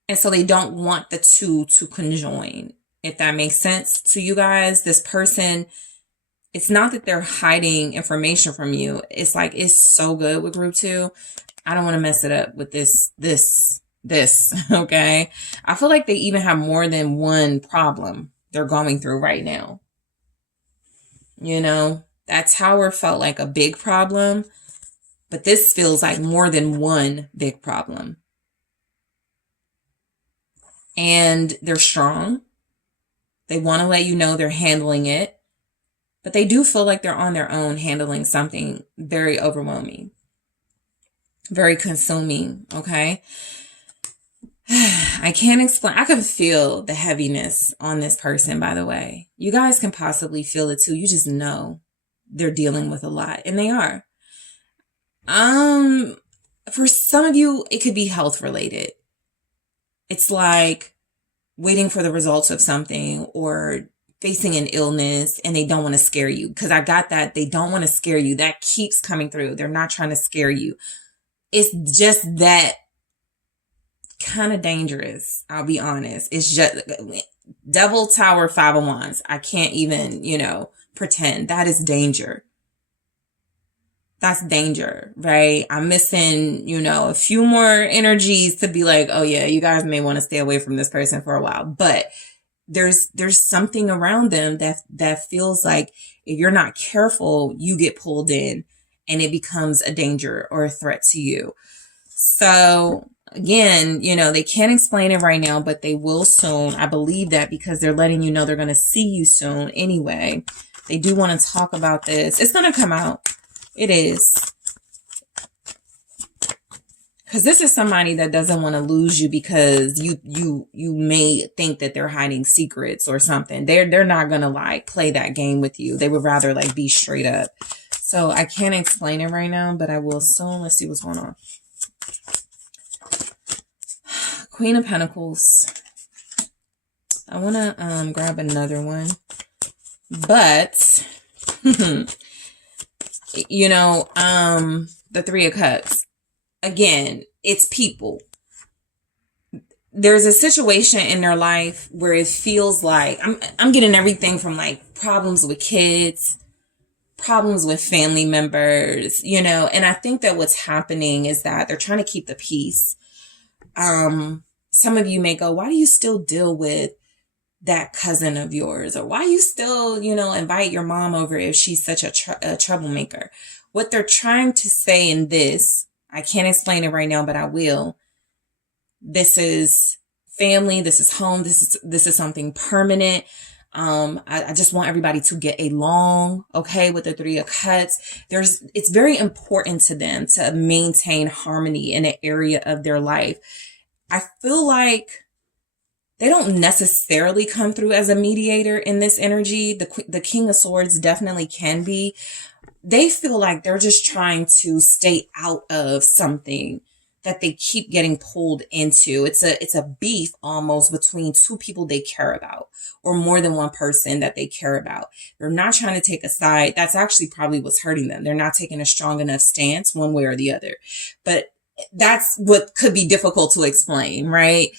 And so they don't want the two to conjoin. If that makes sense to you guys, this person, it's not that they're hiding information from you. It's like, it's so good with group 2. I don't want to mess it up with this, okay? I feel like they even have more than one problem they're going through right now. You know, that tower felt like a big problem, but this feels like more than one big problem. And they're strong. They want to let you know they're handling it, but they do feel like they're on their own handling something very overwhelming, very consuming, okay? I can't explain. I can feel the heaviness on this person, by the way. You guys can possibly feel it too. You just know they're dealing with a lot, and they are. For some of you, it could be health related. It's like waiting for the results of something or facing an illness, and they don't want to scare you. Because I got that. They don't want to scare you. That keeps coming through. They're not trying to scare you. It's just that kind of dangerous. I'll be honest. It's just Devil Tower, 5 of Wands. I can't even, pretend. That is danger. That's danger, right? I'm missing, you know, a few more energies to be like, oh yeah, you guys may want to stay away from this person for a while. But there's something around them that feels like if you're not careful, you get pulled in and it becomes a danger or a threat to you. So again, you know, they can't explain it right now, but they will soon. I believe that because they're letting you know they're going to see you soon anyway. They do want to talk about this. It's going to come out. It is. Because this is somebody that doesn't want to lose you because you may think that they're hiding secrets or something. They're not going to like play that game with you. They would rather like be straight up. So I can't explain it right now, but I will soon. Let's see what's going on. Queen of Pentacles. I want to grab another one. But, you know, the Three of Cups. Again, it's people. There's a situation in their life where it feels like I'm getting everything from like problems with kids, problems with family members, you know, and I think that what's happening is that they're trying to keep the peace. Some of you may go, why do you still deal with that cousin of yours? Or why you still, you know, invite your mom over if she's such a troublemaker? What they're trying to say in this, I can't explain it right now, but I will. This is family. This is home. This is something permanent. I just want everybody to get along, okay, with the Three of Cups. It's very important to them to maintain harmony in an area of their life. I feel like they don't necessarily come through as a mediator in this energy. The King of Swords definitely can be. They feel like they're just trying to stay out of something that they keep getting pulled into. It's a beef almost between two people they care about, or more than one person that they care about. They're not trying to take a side. That's actually probably what's hurting them. They're not taking a strong enough stance one way or the other. But that's what could be difficult to explain, right?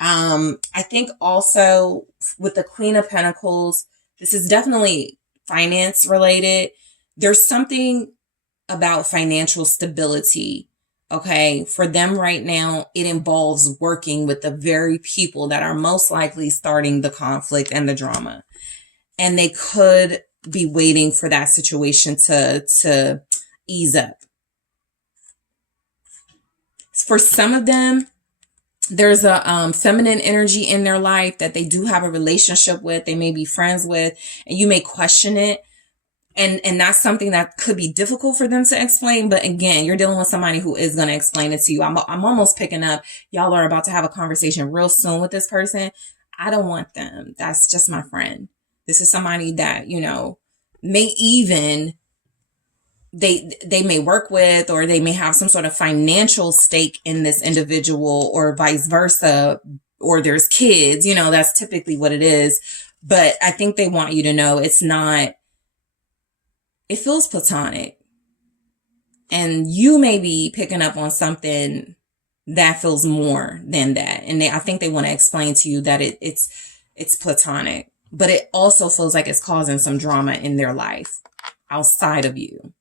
I think also with the Queen of Pentacles, this is definitely finance related. There's something about financial stability. Okay, for them right now, it involves working with the very people that are most likely starting the conflict and the drama. And they could be waiting for that situation to ease up. For some of them, there's a feminine energy in their life that they do have a relationship with, they may be friends with, and you may question it. And that's something that could be difficult for them to explain. But again, you're dealing with somebody who is going to explain it to you. I'm almost picking up. Y'all are about to have a conversation real soon with this person. I don't want them. That's just my friend. This is somebody that, you know, may even, they may work with, or they may have some sort of financial stake in this individual, or vice versa, or there's kids, you know, that's typically what it is. But I think they want you to know it's not, it feels platonic, and you may be picking up on something that feels more than that. And I think they want to explain to you that it's platonic, but it also feels like it's causing some drama in their life outside of you.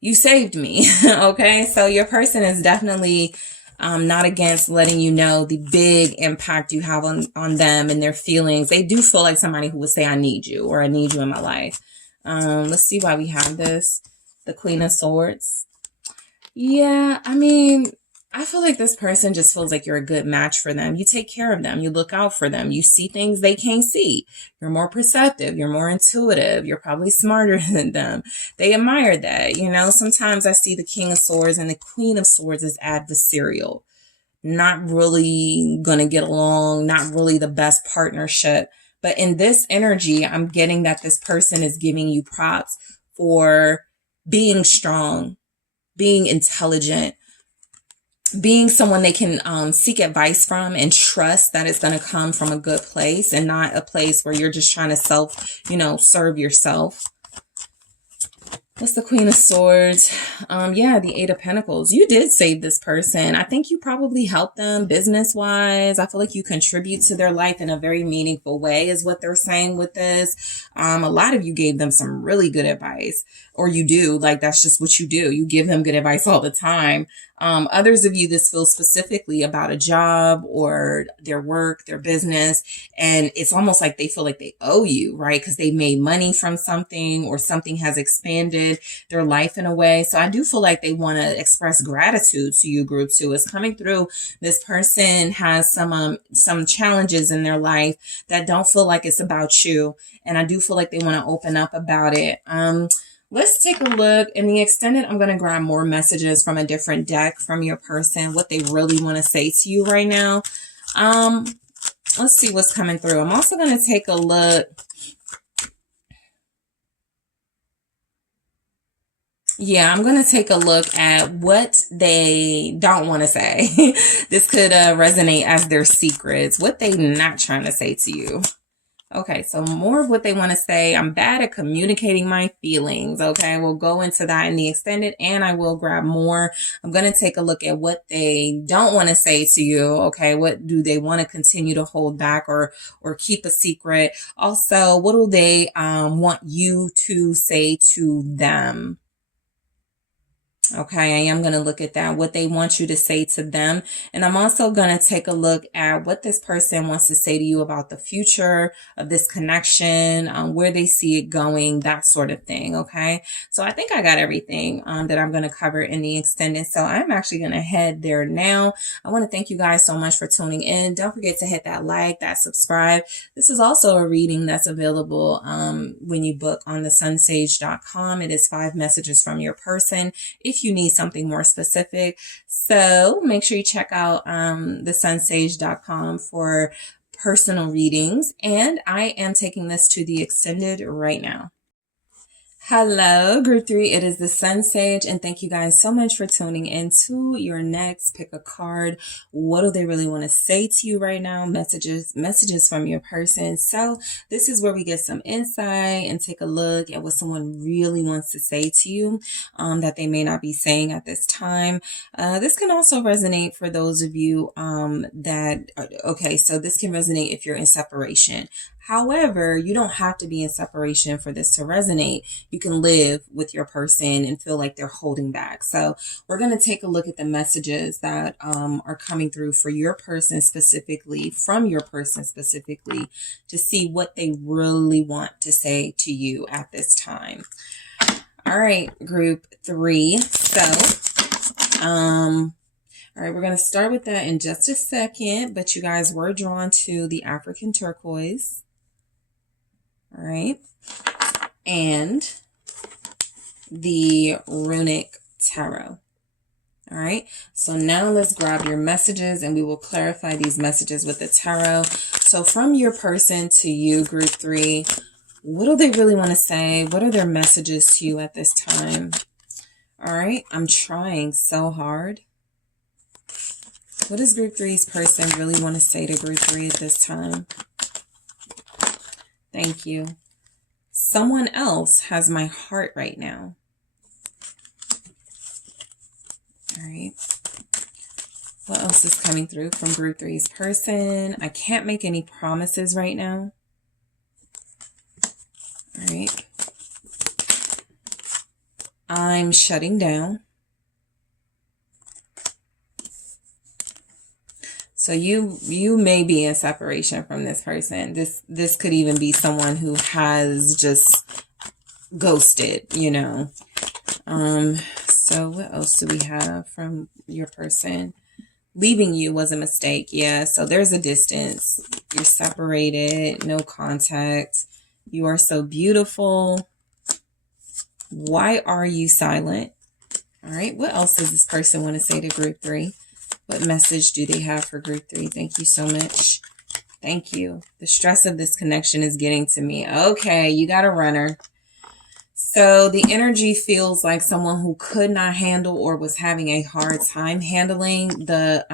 You saved me. Okay. So your person is definitely not against letting you know the big impact you have on them and their feelings. They do feel like somebody who would say, I need you, or I need you in my life. Let's see why we have this. The Queen of Swords. Yeah, I mean, I feel like this person just feels like you're a good match for them. You take care of them. You look out for them. You see things they can't see. You're more perceptive. You're more intuitive. You're probably smarter than them. They admire that. You know, sometimes I see the King of Swords and the Queen of Swords as adversarial. Not really going to get along. Not really the best partnership. But in this energy, I'm getting that this person is giving you props for being strong, being intelligent, being someone they can seek advice from and trust that it's going to come from a good place and not a place where you're just trying to serve yourself. What's the Queen of Swords? Yeah, the Eight of Pentacles. You did save this person. I think you probably helped them business-wise. I feel like you contribute to their life in a very meaningful way is what they're saying with this. A lot of you gave them some really good advice, or you do. Like, that's just what you do. You give them good advice all the time. Others of you, this feels specifically about a job or their work, their business. And it's almost like they feel like they owe you, right? Because they made money from something or something has expanded their life in a way. So I do feel like they want to express gratitude to you, group two. It's coming through. This person has some challenges in their life that don't feel like it's about you. And I do feel like they want to open up about it. Let's take a look. In the extended, I'm going to grab more messages from a different deck from your person, what they really want to say to you right now. Let's see what's coming through. I'm also going to take a look. Yeah, I'm going to take a look at what they don't want to say. This could resonate as their secrets, what they not trying to say to you. Okay, so more of what they want to say. I'm bad at communicating my feelings. Okay, we'll go into that in the extended and I will grab more. I'm going to take a look at what they don't want to say to you. Okay, what do they want to continue to hold back or keep a secret? Also, what do they want you to say to them? Okay, I am going to look at that, what they want you to say to them. And I'm also going to take a look at what this person wants to say to you about the future of this connection, where they see it going, that sort of thing. Okay, so I think I got everything that I'm going to cover in the extended. So I'm actually going to head there now. I want to thank you guys so much for tuning in. Don't forget to hit that like, that subscribe. This is also a reading that's available when you book on TheSunSage.com. It is 5 messages from your person if you need something more specific. So make sure you check out TheSunSage.com for personal readings. And I am taking this to the extended right now. Hello, group 3. It is the SunSage, and thank you guys so much for tuning in to your next pick a card. What do they really want to say to you right now? Messages from your person. So this is where we get some insight and take a look at what someone really wants to say to you that they may not be saying at this time. This can also resonate for those of you so this can resonate if you're in separation. However, you don't have to be in separation for this to resonate. You can live with your person and feel like they're holding back. So we're going to take a look at the messages that are coming through for your person specifically, from your person specifically, to see what they really want to say to you at this time. All right, group 3. All right, we're going to start with that in just a second, but you guys were drawn to the African turquoise. All right, and the runic tarot. All right, so now let's grab your messages and we will clarify these messages with the tarot. So from your person to you, group 3, what do they really want to say? What are their messages to you at this time? All right, I'm trying so hard. What does group 3's person really want to say to group 3 at this time? Thank you. Someone else has my heart right now. All right. What else is coming through from group 3's person? I can't make any promises right now. All right. I'm shutting down. So you may be in separation from this person. This could even be someone who has just ghosted, you know. So what else do we have from your person? Leaving you was a mistake. Yeah, so there's a distance. You're separated, no contact. You are so beautiful. Why are you silent? All right, what else does this person want to say to group 3? What message do they have for group 3? Thank you so much. Thank you. The stress of this connection is getting to me. Okay, you got a runner. So the energy feels like someone who could not handle or was having a hard time handling the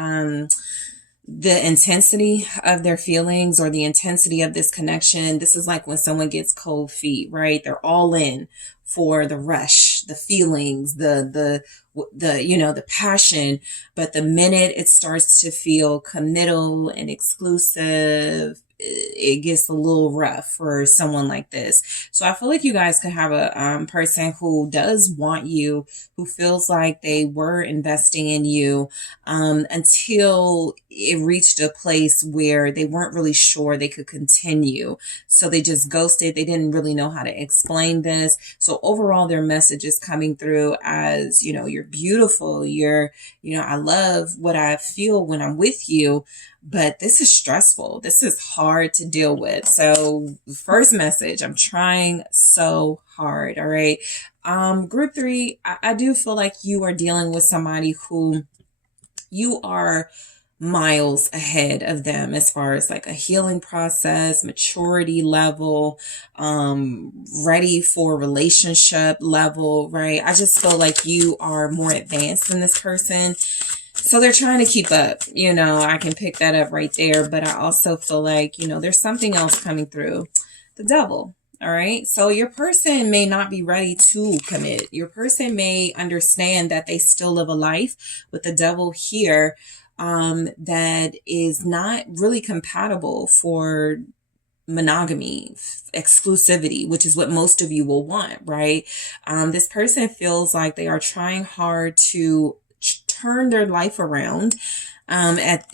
the intensity of their feelings or the intensity of this connection. This is like when someone gets cold feet, right? They're all in for the rush, the feelings, the passion. But the minute it starts to feel committal and exclusive, it gets a little rough for someone like this. So I feel like you guys could have a person who does want you, who feels like they were investing in you, until it reached a place where they weren't really sure they could continue. So they just ghosted. They didn't really know how to explain this. So overall, their message is coming through as, you're beautiful. I love what I feel when I'm with you. But this is stressful. This is hard to deal with. So first message, I'm trying so hard. All right. Group 3, I do feel like you are dealing with somebody who you are miles ahead of them as far as like a healing process, maturity level, ready for relationship level, right? I just feel like you are more advanced than this person. So they're trying to keep up, I can pick that up right there. But I also feel like, there's something else coming through. The Devil. All right. So your person may not be ready to commit. Your person may understand that they still live a life with the Devil here, that is not really compatible for monogamy, exclusivity, which is what most of you will want, right? This person feels like they are trying hard to turn their life around, but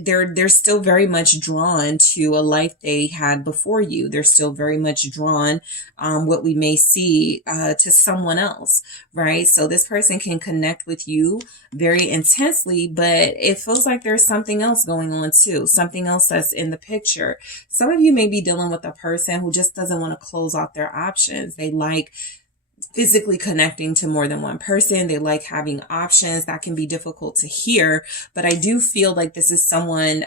they're still very much drawn to a life they had before you. They're still very much drawn, what we may see, to someone else, right? So this person can connect with you very intensely, but it feels like there's something else going on too, something else that's in the picture. Some of you may be dealing with a person who just doesn't want to close out their options. They like physically connecting to more than one person. They like having options. That can be difficult to hear, but I do feel like this is someone,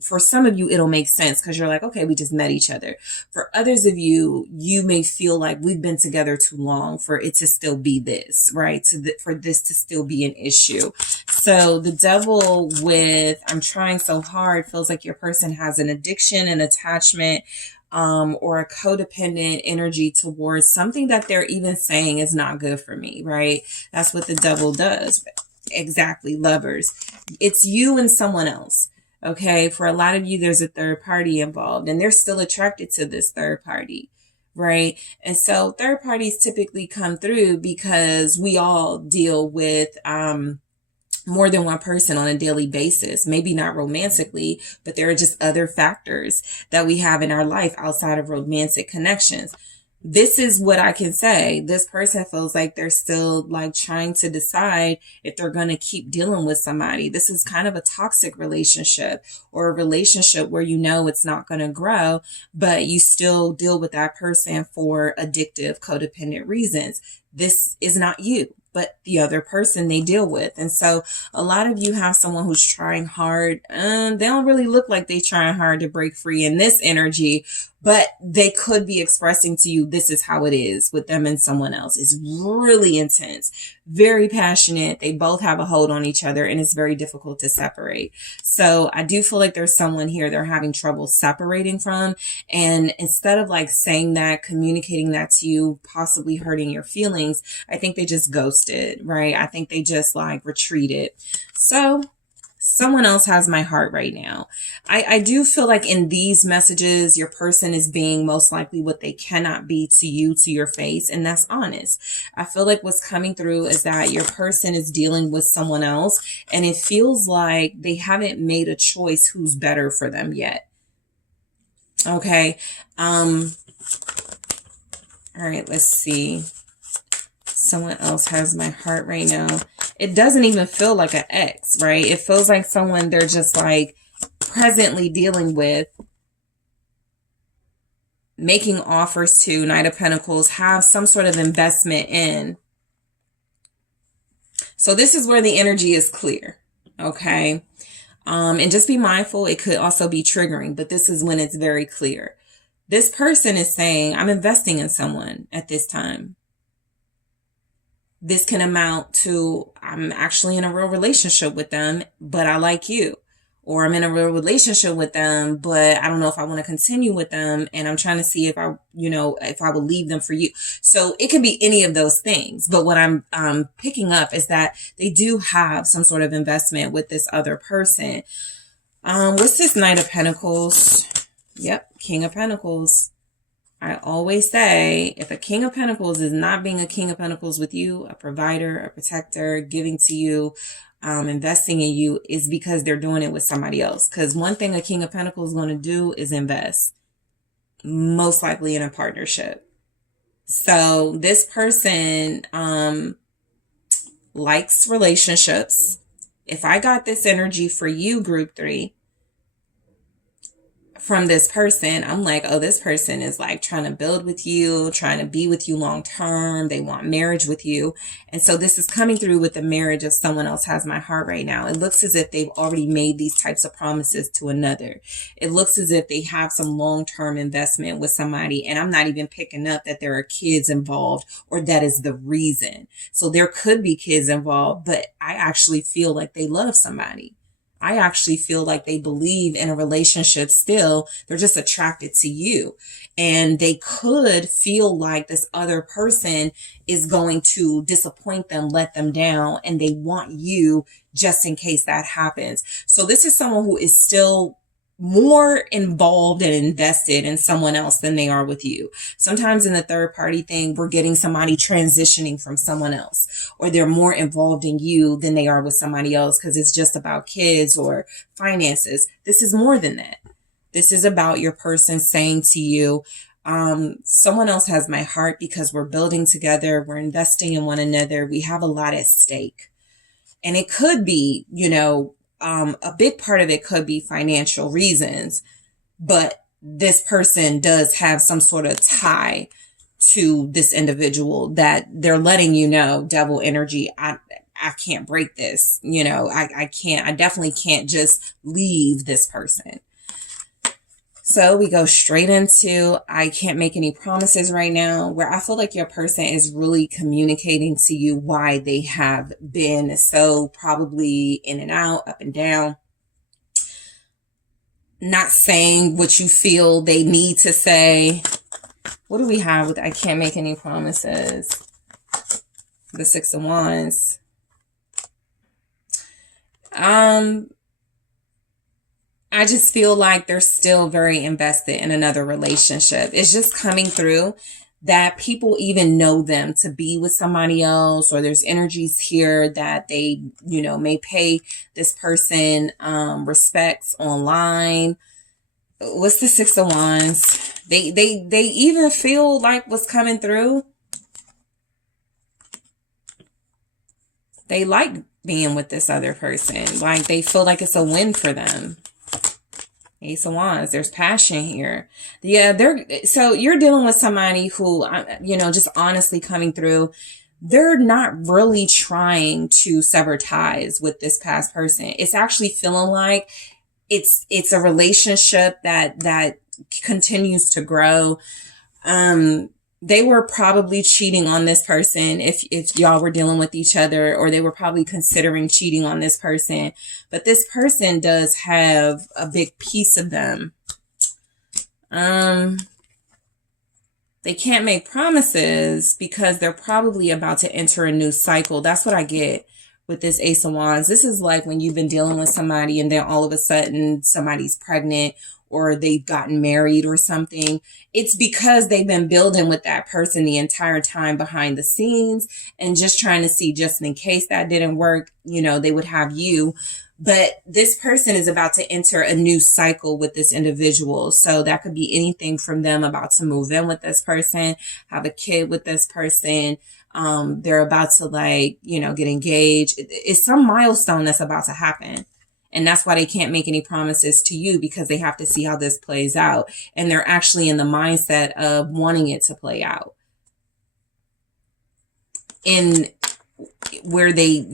for some of you, it'll make sense because you're like, okay, we just met each other. For others of you, you may feel like we've been together too long for it to still be this, right? For this to still be an issue. So the Devil with, I'm trying so hard, feels like your person has an addiction, an attachment, or a codependent energy towards something that they're even saying is not good for me, right? That's what the Devil does. Exactly. Lovers. It's you and someone else. Okay. For a lot of you, there's a third party involved and they're still attracted to this third party. Right. And so third parties typically come through because we all deal with, more than one person on a daily basis, maybe not romantically, but there are just other factors that we have in our life outside of romantic connections. This is what I can say. This person feels like they're still like trying to decide if they're going to keep dealing with somebody. This is kind of a toxic relationship or a relationship where it's not going to grow, but you still deal with that person for addictive, codependent reasons. This is not you, but the other person they deal with. And so a lot of you have someone who's trying hard. They don't really look like they're trying hard to break free in this energy, but they could be expressing to you, this is how it is with them and someone else. It's really intense, very passionate. They both have a hold on each other and it's very difficult to separate. So I do feel like there's someone here they're having trouble separating from. And instead of like saying that, communicating that to you, possibly hurting your feelings, I think they just ghosted, right? I think they just like retreated. So someone else has my heart right now. I do feel like in these messages, your person is being most likely what they cannot be to you, to your face. And that's honest. I feel like what's coming through is that your person is dealing with someone else and it feels like they haven't made a choice who's better for them yet. Okay. All right, let's see. Someone else has my heart right now. It doesn't even feel like an ex, right? It feels like someone they're just like presently dealing with, making offers to, Knight of Pentacles, have some sort of investment in. So this is where the energy is clear, okay? And just be mindful, it could also be triggering, but this is when it's very clear. This person is saying, I'm investing in someone at this time. This can amount to, I'm actually in a real relationship with them, but I like you. or I'm in a real relationship with them, but I don't know if I want to continue with them. And I'm trying to see if I, if I will leave them for you. So it could be any of those things. But what I'm picking up is that they do have some sort of investment with this other person. What's this Knight of Pentacles? Yep, King of Pentacles. I always say, if a King of Pentacles is not being a King of Pentacles with you, a provider, a protector, giving to you, investing in you, is because they're doing it with somebody else. Because one thing a King of Pentacles is going to do is invest, most likely in a partnership. So this person likes relationships. If I got this energy for you, group 3, from this person, I'm like, oh, this person is like trying to build with you, trying to be with you long term. They want marriage with you. And so this is coming through with the marriage of someone else has my heart right now. It looks as if they've already made these types of promises to another. It looks as if they have some long-term investment with somebody. And I'm not even picking up that there are kids involved or that is the reason. So there could be kids involved, but I actually feel like they love somebody. I actually feel like they believe in a relationship still. They're just attracted to you. And they could feel like this other person is going to disappoint them, let them down, and they want you just in case that happens. So this is someone who is still more involved and invested in someone else than they are with you. Sometimes in the third party thing, we're getting somebody transitioning from someone else, or they're more involved in you than they are with somebody else because it's just about kids or finances. This is more than that. This is about your person saying to you, someone else has my heart because we're building together. We're investing in one another. We have a lot at stake. And it could be, a big part of it could be financial reasons, but this person does have some sort of tie to this individual that they're letting you know, devil energy, I can't break this. I definitely can't just leave this person. So we go straight into, I can't make any promises right now, where I feel like your person is really communicating to you why they have been so probably in and out, up and down, not saying what you feel they need to say. What do we have with I can't make any promises? The 6 of Wands. I just feel like they're still very invested in another relationship. It's just coming through that people even know them to be with somebody else, or there's energies here that they, may pay this person respects online. What's the 6 of Wands? They even feel like what's coming through. They like being with this other person. Like they feel like it's a win for them. Ace of Wands, there's passion here. Yeah, so you're dealing with somebody who, just honestly coming through, they're not really trying to sever ties with this past person. It's actually feeling like it's a relationship that continues to grow. They were probably cheating on this person if y'all were dealing with each other, or they were probably considering cheating on this person. But this person does have a big piece of them. They can't make promises because they're probably about to enter a new cycle. That's what I get with this Ace of Wands. This is like when you've been dealing with somebody and then all of a sudden somebody's pregnant, or they've gotten married or something. It's because they've been building with that person the entire time behind the scenes and just trying to see, just in case that didn't work, they would have you. But this person is about to enter a new cycle with this individual. So that could be anything from them about to move in with this person, have a kid with this person. They're about to get engaged. It's some milestone that's about to happen. And that's why they can't make any promises to you, because they have to see how this plays out. And they're actually in the mindset of wanting it to play out in where they,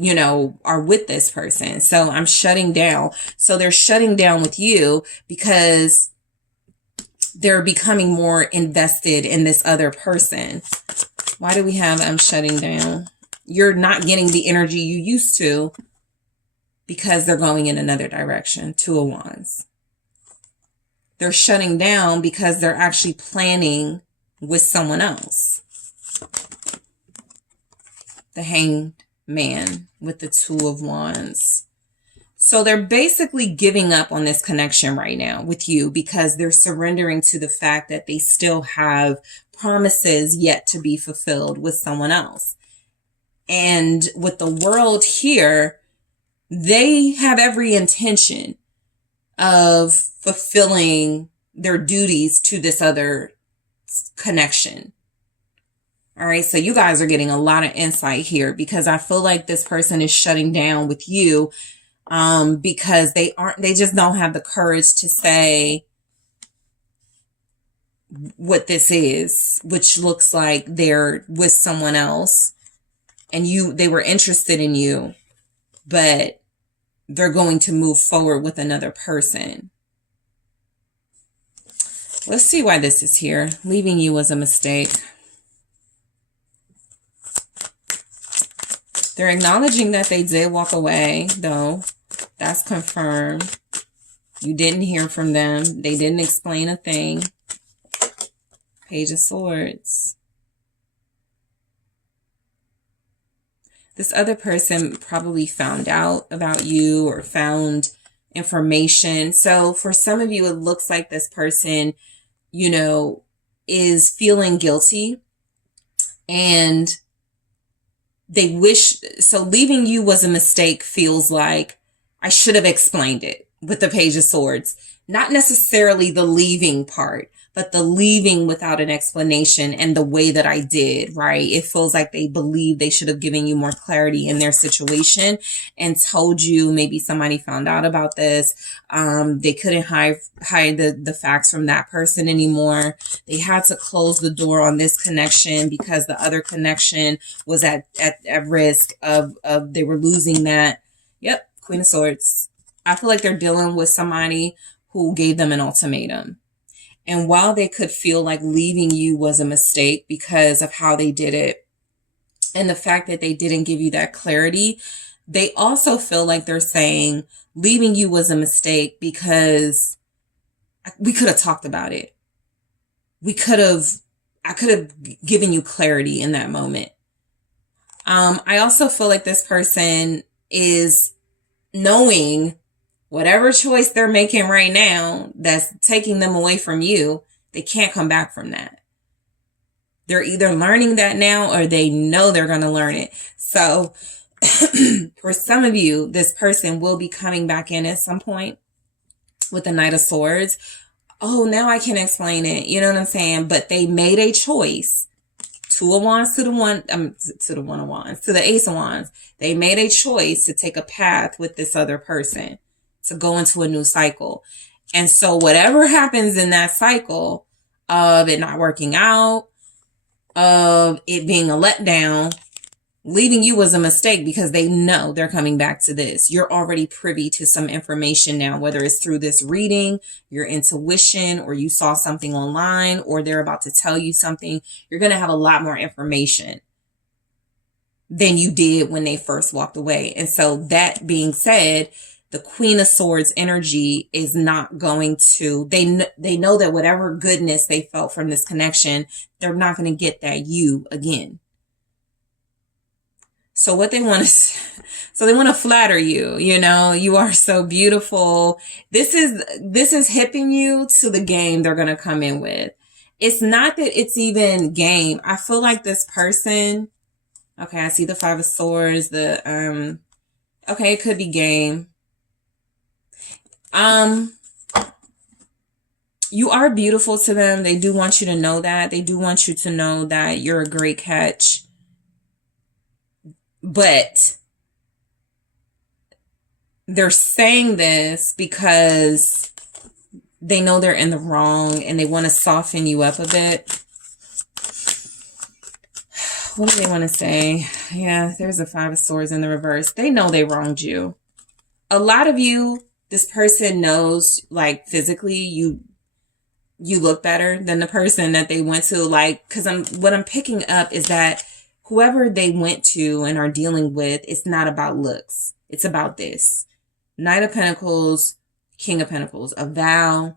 are with this person. So I'm shutting down. So they're shutting down with you because they're becoming more invested in this other person. Why do we have I'm shutting down? You're not getting the energy you used to. because they're going in another direction. Two of Wands. They're shutting down because they're actually planning with someone else. The Hanged Man with the Two of Wands. So they're basically giving up on this connection right now with you because they're surrendering to the fact that they still have promises yet to be fulfilled with someone else. And with the World here, they have every intention of fulfilling their duties to this other connection. All right, so you guys are getting a lot of insight here because I feel like this person is shutting down with you because they just don't have the courage to say what this is, which looks like they're with someone else and they were interested in you, but they're going to move forward with another person. Let's see why this is here. Leaving you was a mistake. They're acknowledging that they did walk away, though. That's confirmed. You didn't hear from them. They didn't explain a thing. Page of Swords. This other person probably found out about you or found information. So for some of you, it looks like this person, you know, is feeling guilty and they wish, so leaving you was a mistake feels like I should have explained it with the Page of Swords. Not necessarily the leaving part, but the leaving without an explanation and the way that I did, right? It feels like they believe they should have given you more clarity in their situation and told you, maybe somebody found out about this. They couldn't hide the facts from that person anymore. They had to close the door on this connection because the other connection was at risk of they were losing that. Yep, Queen of Swords. I feel like they're dealing with somebody who gave them an ultimatum. And while they could feel like leaving you was a mistake because of how they did it and the fact that they didn't give you that clarity, they also feel like they're saying leaving you was a mistake because we could have talked about it. I could have given you clarity in that moment. I also feel like this person is knowing whatever choice they're making right now that's taking them away from you, they can't come back from that. They're either learning that now or they know they're going to learn it. So for some of you, this person will be coming back in at some point with the Knight of Swords. Oh, now I can explain it. You know what I'm saying? But they made a choice. Two of Wands to the One of Wands, to the Ace of Wands. They made a choice to take a path with this other person, to go into a new cycle. And so whatever happens in that cycle of it not working out, of it being a letdown, leaving you was a mistake because they know they're coming back to this. You're already privy to some information now, whether it's through this reading, your intuition, or you saw something online, or they're about to tell you something. You're going to have a lot more information than you did when they first walked away. And so that being said, the Queen of Swords energy is not going to, they know that whatever goodness they felt from this connection, they're not going to get that you again. So what they want to, they want to flatter you, you know, you are so beautiful. This is hipping you to the game they're going to come in with. It's not that it's even game. I feel like this person, okay, I see the Five of Swords, okay, it could be game. You are beautiful to them. They do want you to know that. They do want you to know that you're a great catch. But they're saying this because they know they're in the wrong and they want to soften you up a bit. What do they want to say? Yeah, there's a Five of Swords in the reverse. They know they wronged you. A lot of you, this person knows, like, physically you look better than the person that they went to. Like, because what I'm picking up is that whoever they went to and are dealing with, it's not about looks. It's about this. Knight of Pentacles, King of Pentacles, a vow,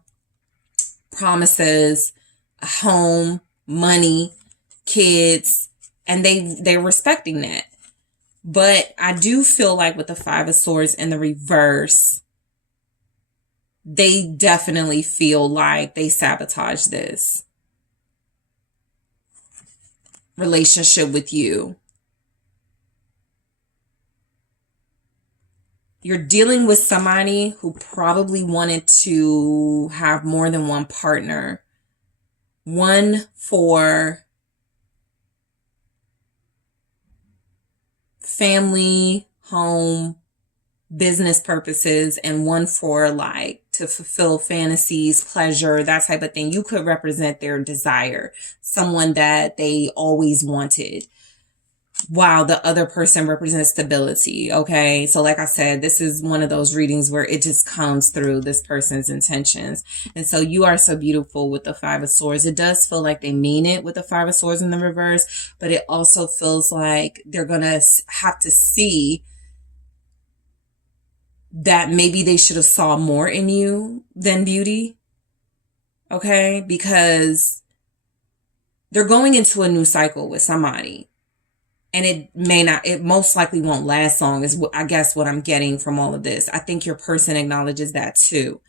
promises, a home, money, kids, and they're respecting that. But I do feel like with the Five of Swords in the reverse, they definitely feel like they sabotage this relationship with you. You're dealing with somebody who probably wanted to have more than one partner. One for family, home, business purposes, and one for like to fulfill fantasies, pleasure, that type of thing. You could represent their desire, someone that they always wanted, while the other person represents stability. Okay, so like I said, this is one of those readings where it just comes through this person's intentions. And so you are so beautiful with the Five of Swords. It does feel like they mean it with the Five of Swords in the reverse, but it also feels like they're gonna have to see that maybe they should have saw more in you than beauty. Okay, because they're going into a new cycle with somebody. And it most likely won't last long, is I guess what I'm getting from all of this. I think your person acknowledges that too.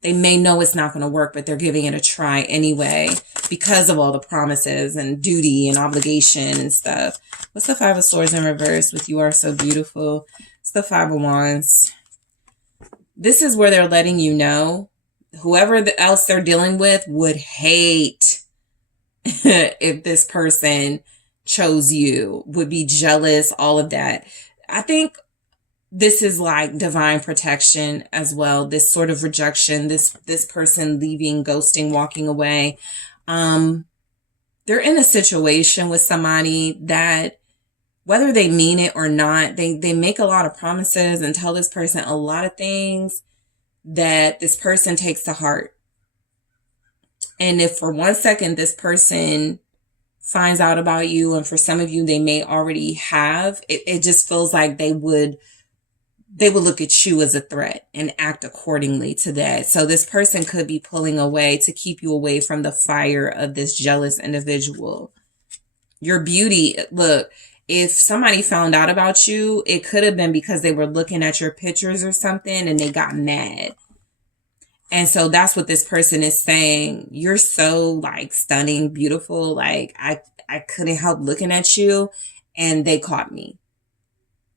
They may know it's not going to work, but they're giving it a try anyway because of all the promises and duty and obligation and stuff. What's the Five of Swords in reverse with you are so beautiful? It's the Five of Wands. This is where they're letting you know whoever else they're dealing with would hate if this person chose you, would be jealous, all of that. I think this is like divine protection as well. This sort of rejection, this person leaving, ghosting, walking away. They're in a situation with somebody that, whether they mean it or not, they make a lot of promises and tell this person a lot of things that this person takes to heart. And if for 1 second this person finds out about you, and for some of you they may already have, it just feels like they would look at you as a threat and act accordingly to that. So this person could be pulling away to keep you away from the fire of this jealous individual. Your beauty, look, if somebody found out about you, it could have been because they were looking at your pictures or something and they got mad. And so that's what this person is saying. You're so like stunning, beautiful. Like I couldn't help looking at you, and they caught me.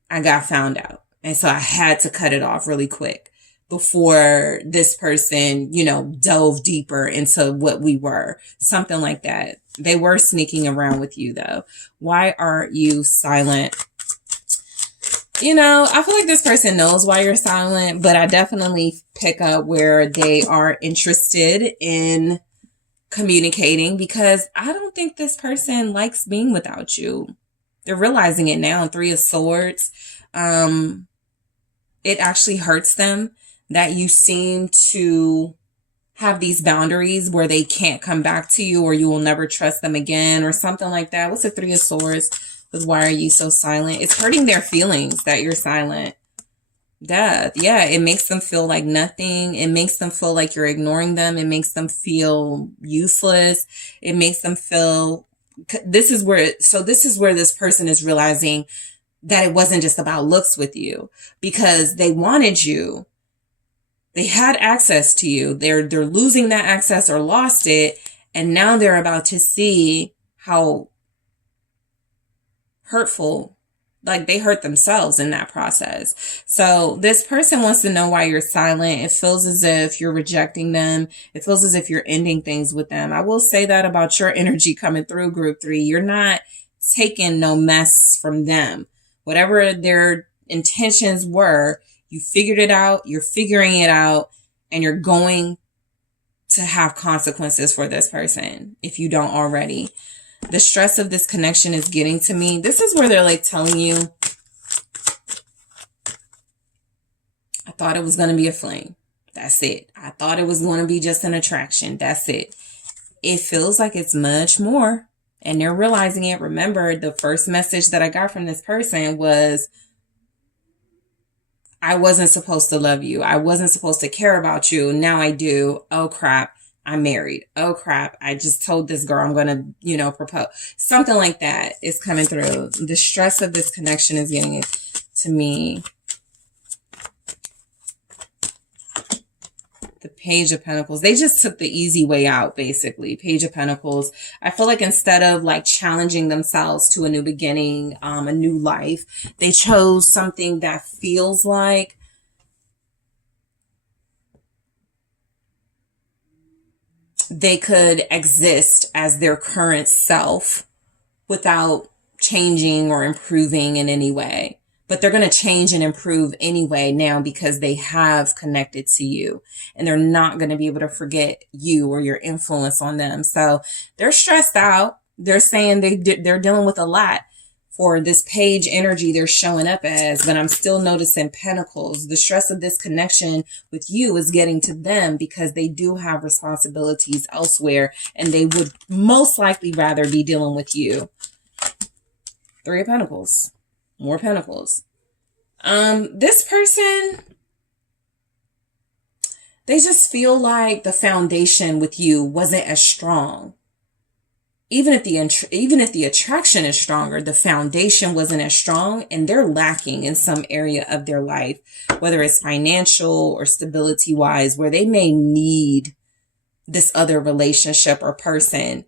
I got found out. And so I had to cut it off really quick before this person, dove deeper into what we were. Something like that. They were sneaking around with you though. Why are you silent? I feel like this person knows why you're silent, but I definitely pick up where they are interested in communicating, because I don't think this person likes being without you. They're realizing it now. Three of Swords. It actually hurts them that you seem to have these boundaries where they can't come back to you, or you will never trust them again, or something like that. What's the Three of Swords? Why are you so silent? It's hurting their feelings that you're silent. Death. Yeah, it makes them feel like nothing. It makes them feel like you're ignoring them. It makes them feel useless. It makes them feel... This is where this person is realizing that it wasn't just about looks with you, because they wanted you. They had access to you. They're losing that access or lost it. And now they're about to see how hurtful, like they hurt themselves in that process. So this person wants to know why you're silent. It feels as if you're rejecting them. It feels as if you're ending things with them. I will say that about your energy coming through, Group 3. You're not taking no mess from them. Whatever their intentions were, you figured it out, you're figuring it out, and you're going to have consequences for this person if you don't already. The stress of this connection is getting to me. This is where they're like telling you, I thought it was going to be a fling. That's it. I thought it was going to be just an attraction. That's it. It feels like it's much more. And they're realizing it. Remember, the first message that I got from this person was, I wasn't supposed to love you. I wasn't supposed to care about you. Now I do. Oh crap. I'm married. Oh crap. I just told this girl I'm going to, you know, propose. Something like that is coming through. The stress of this connection is getting it to me. The Page of Pentacles. They just took the easy way out, basically. Page of Pentacles. I feel like instead of like challenging themselves to a new beginning, a new life, they chose something that feels like they could exist as their current self without changing or improving in any way. But they're going to change and improve anyway now because they have connected to you, and they're not going to be able to forget you or your influence on them. So they're stressed out. They're saying they're dealing with a lot for this page energy they're showing up as, but I'm still noticing Pentacles. The stress of this connection with you is getting to them because they do have responsibilities elsewhere, and they would most likely rather be dealing with you. Three of Pentacles. More Pentacles. This person, they just feel like the foundation with you wasn't as strong. Even if the attraction is stronger, the foundation wasn't as strong, and they're lacking in some area of their life, whether it's financial or stability wise, where they may need this other relationship or person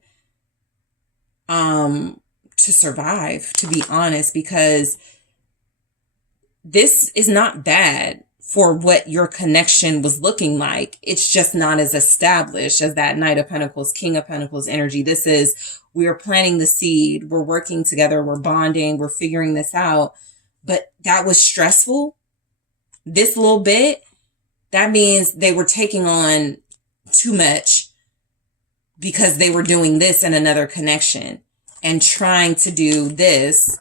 to survive, to be honest, because this is not bad for what your connection was looking like. It's just not as established as that Knight of Pentacles, King of Pentacles energy. This is, we're planting the seed, we're working together, we're bonding, we're figuring this out. But that was stressful. This little bit, that means they were taking on too much because they were doing this in another connection and trying to do these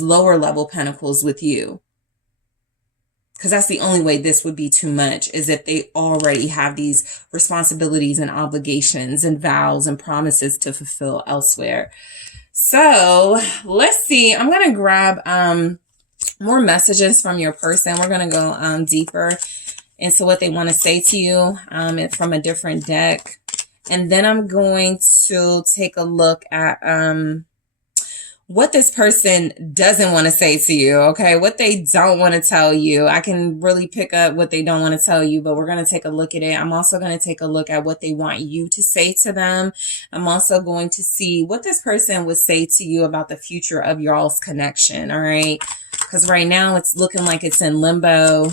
lower level pentacles with you. Because that's the only way this would be too much, is if they already have these responsibilities and obligations and vows and promises to fulfill elsewhere. So let's see. I'm going to grab more messages from your person. We're going to go deeper into what they want to say to you from a different deck. And then I'm going to take a look at what this person doesn't want to say to you, okay? What they don't want to tell you. I can really pick up what they don't want to tell you, but we're going to take a look at it. I'm also going to take a look at what they want you to say to them. I'm also going to see what this person would say to you about the future of y'all's connection, all right? Because right now it's looking like it's in limbo.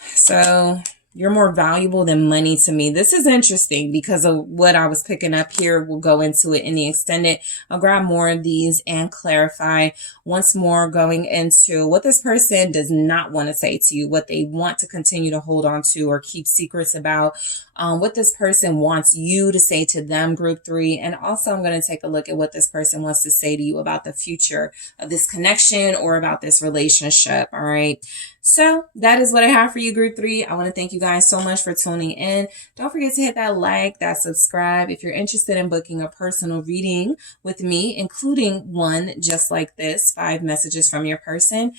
So you're more valuable than money to me. This is interesting because of what I was picking up here. We'll go into it in the extended. I'll grab more of these and clarify once more, going into what this person does not want to say to you, what they want to continue to hold on to or keep secrets about, what this person wants you to say to them, group 3. And also I'm going to take a look at what this person wants to say to you about the future of this connection or about this relationship. All right. So that is what I have for you, group 3. I want to thank you guys so much for tuning in. Don't forget to hit that like, that subscribe. If you're interested in booking a personal reading with me, including one just like this, 5 messages from your person,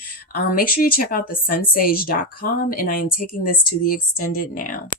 make sure you check out TheSunSage.com, and I am taking this to the extended now.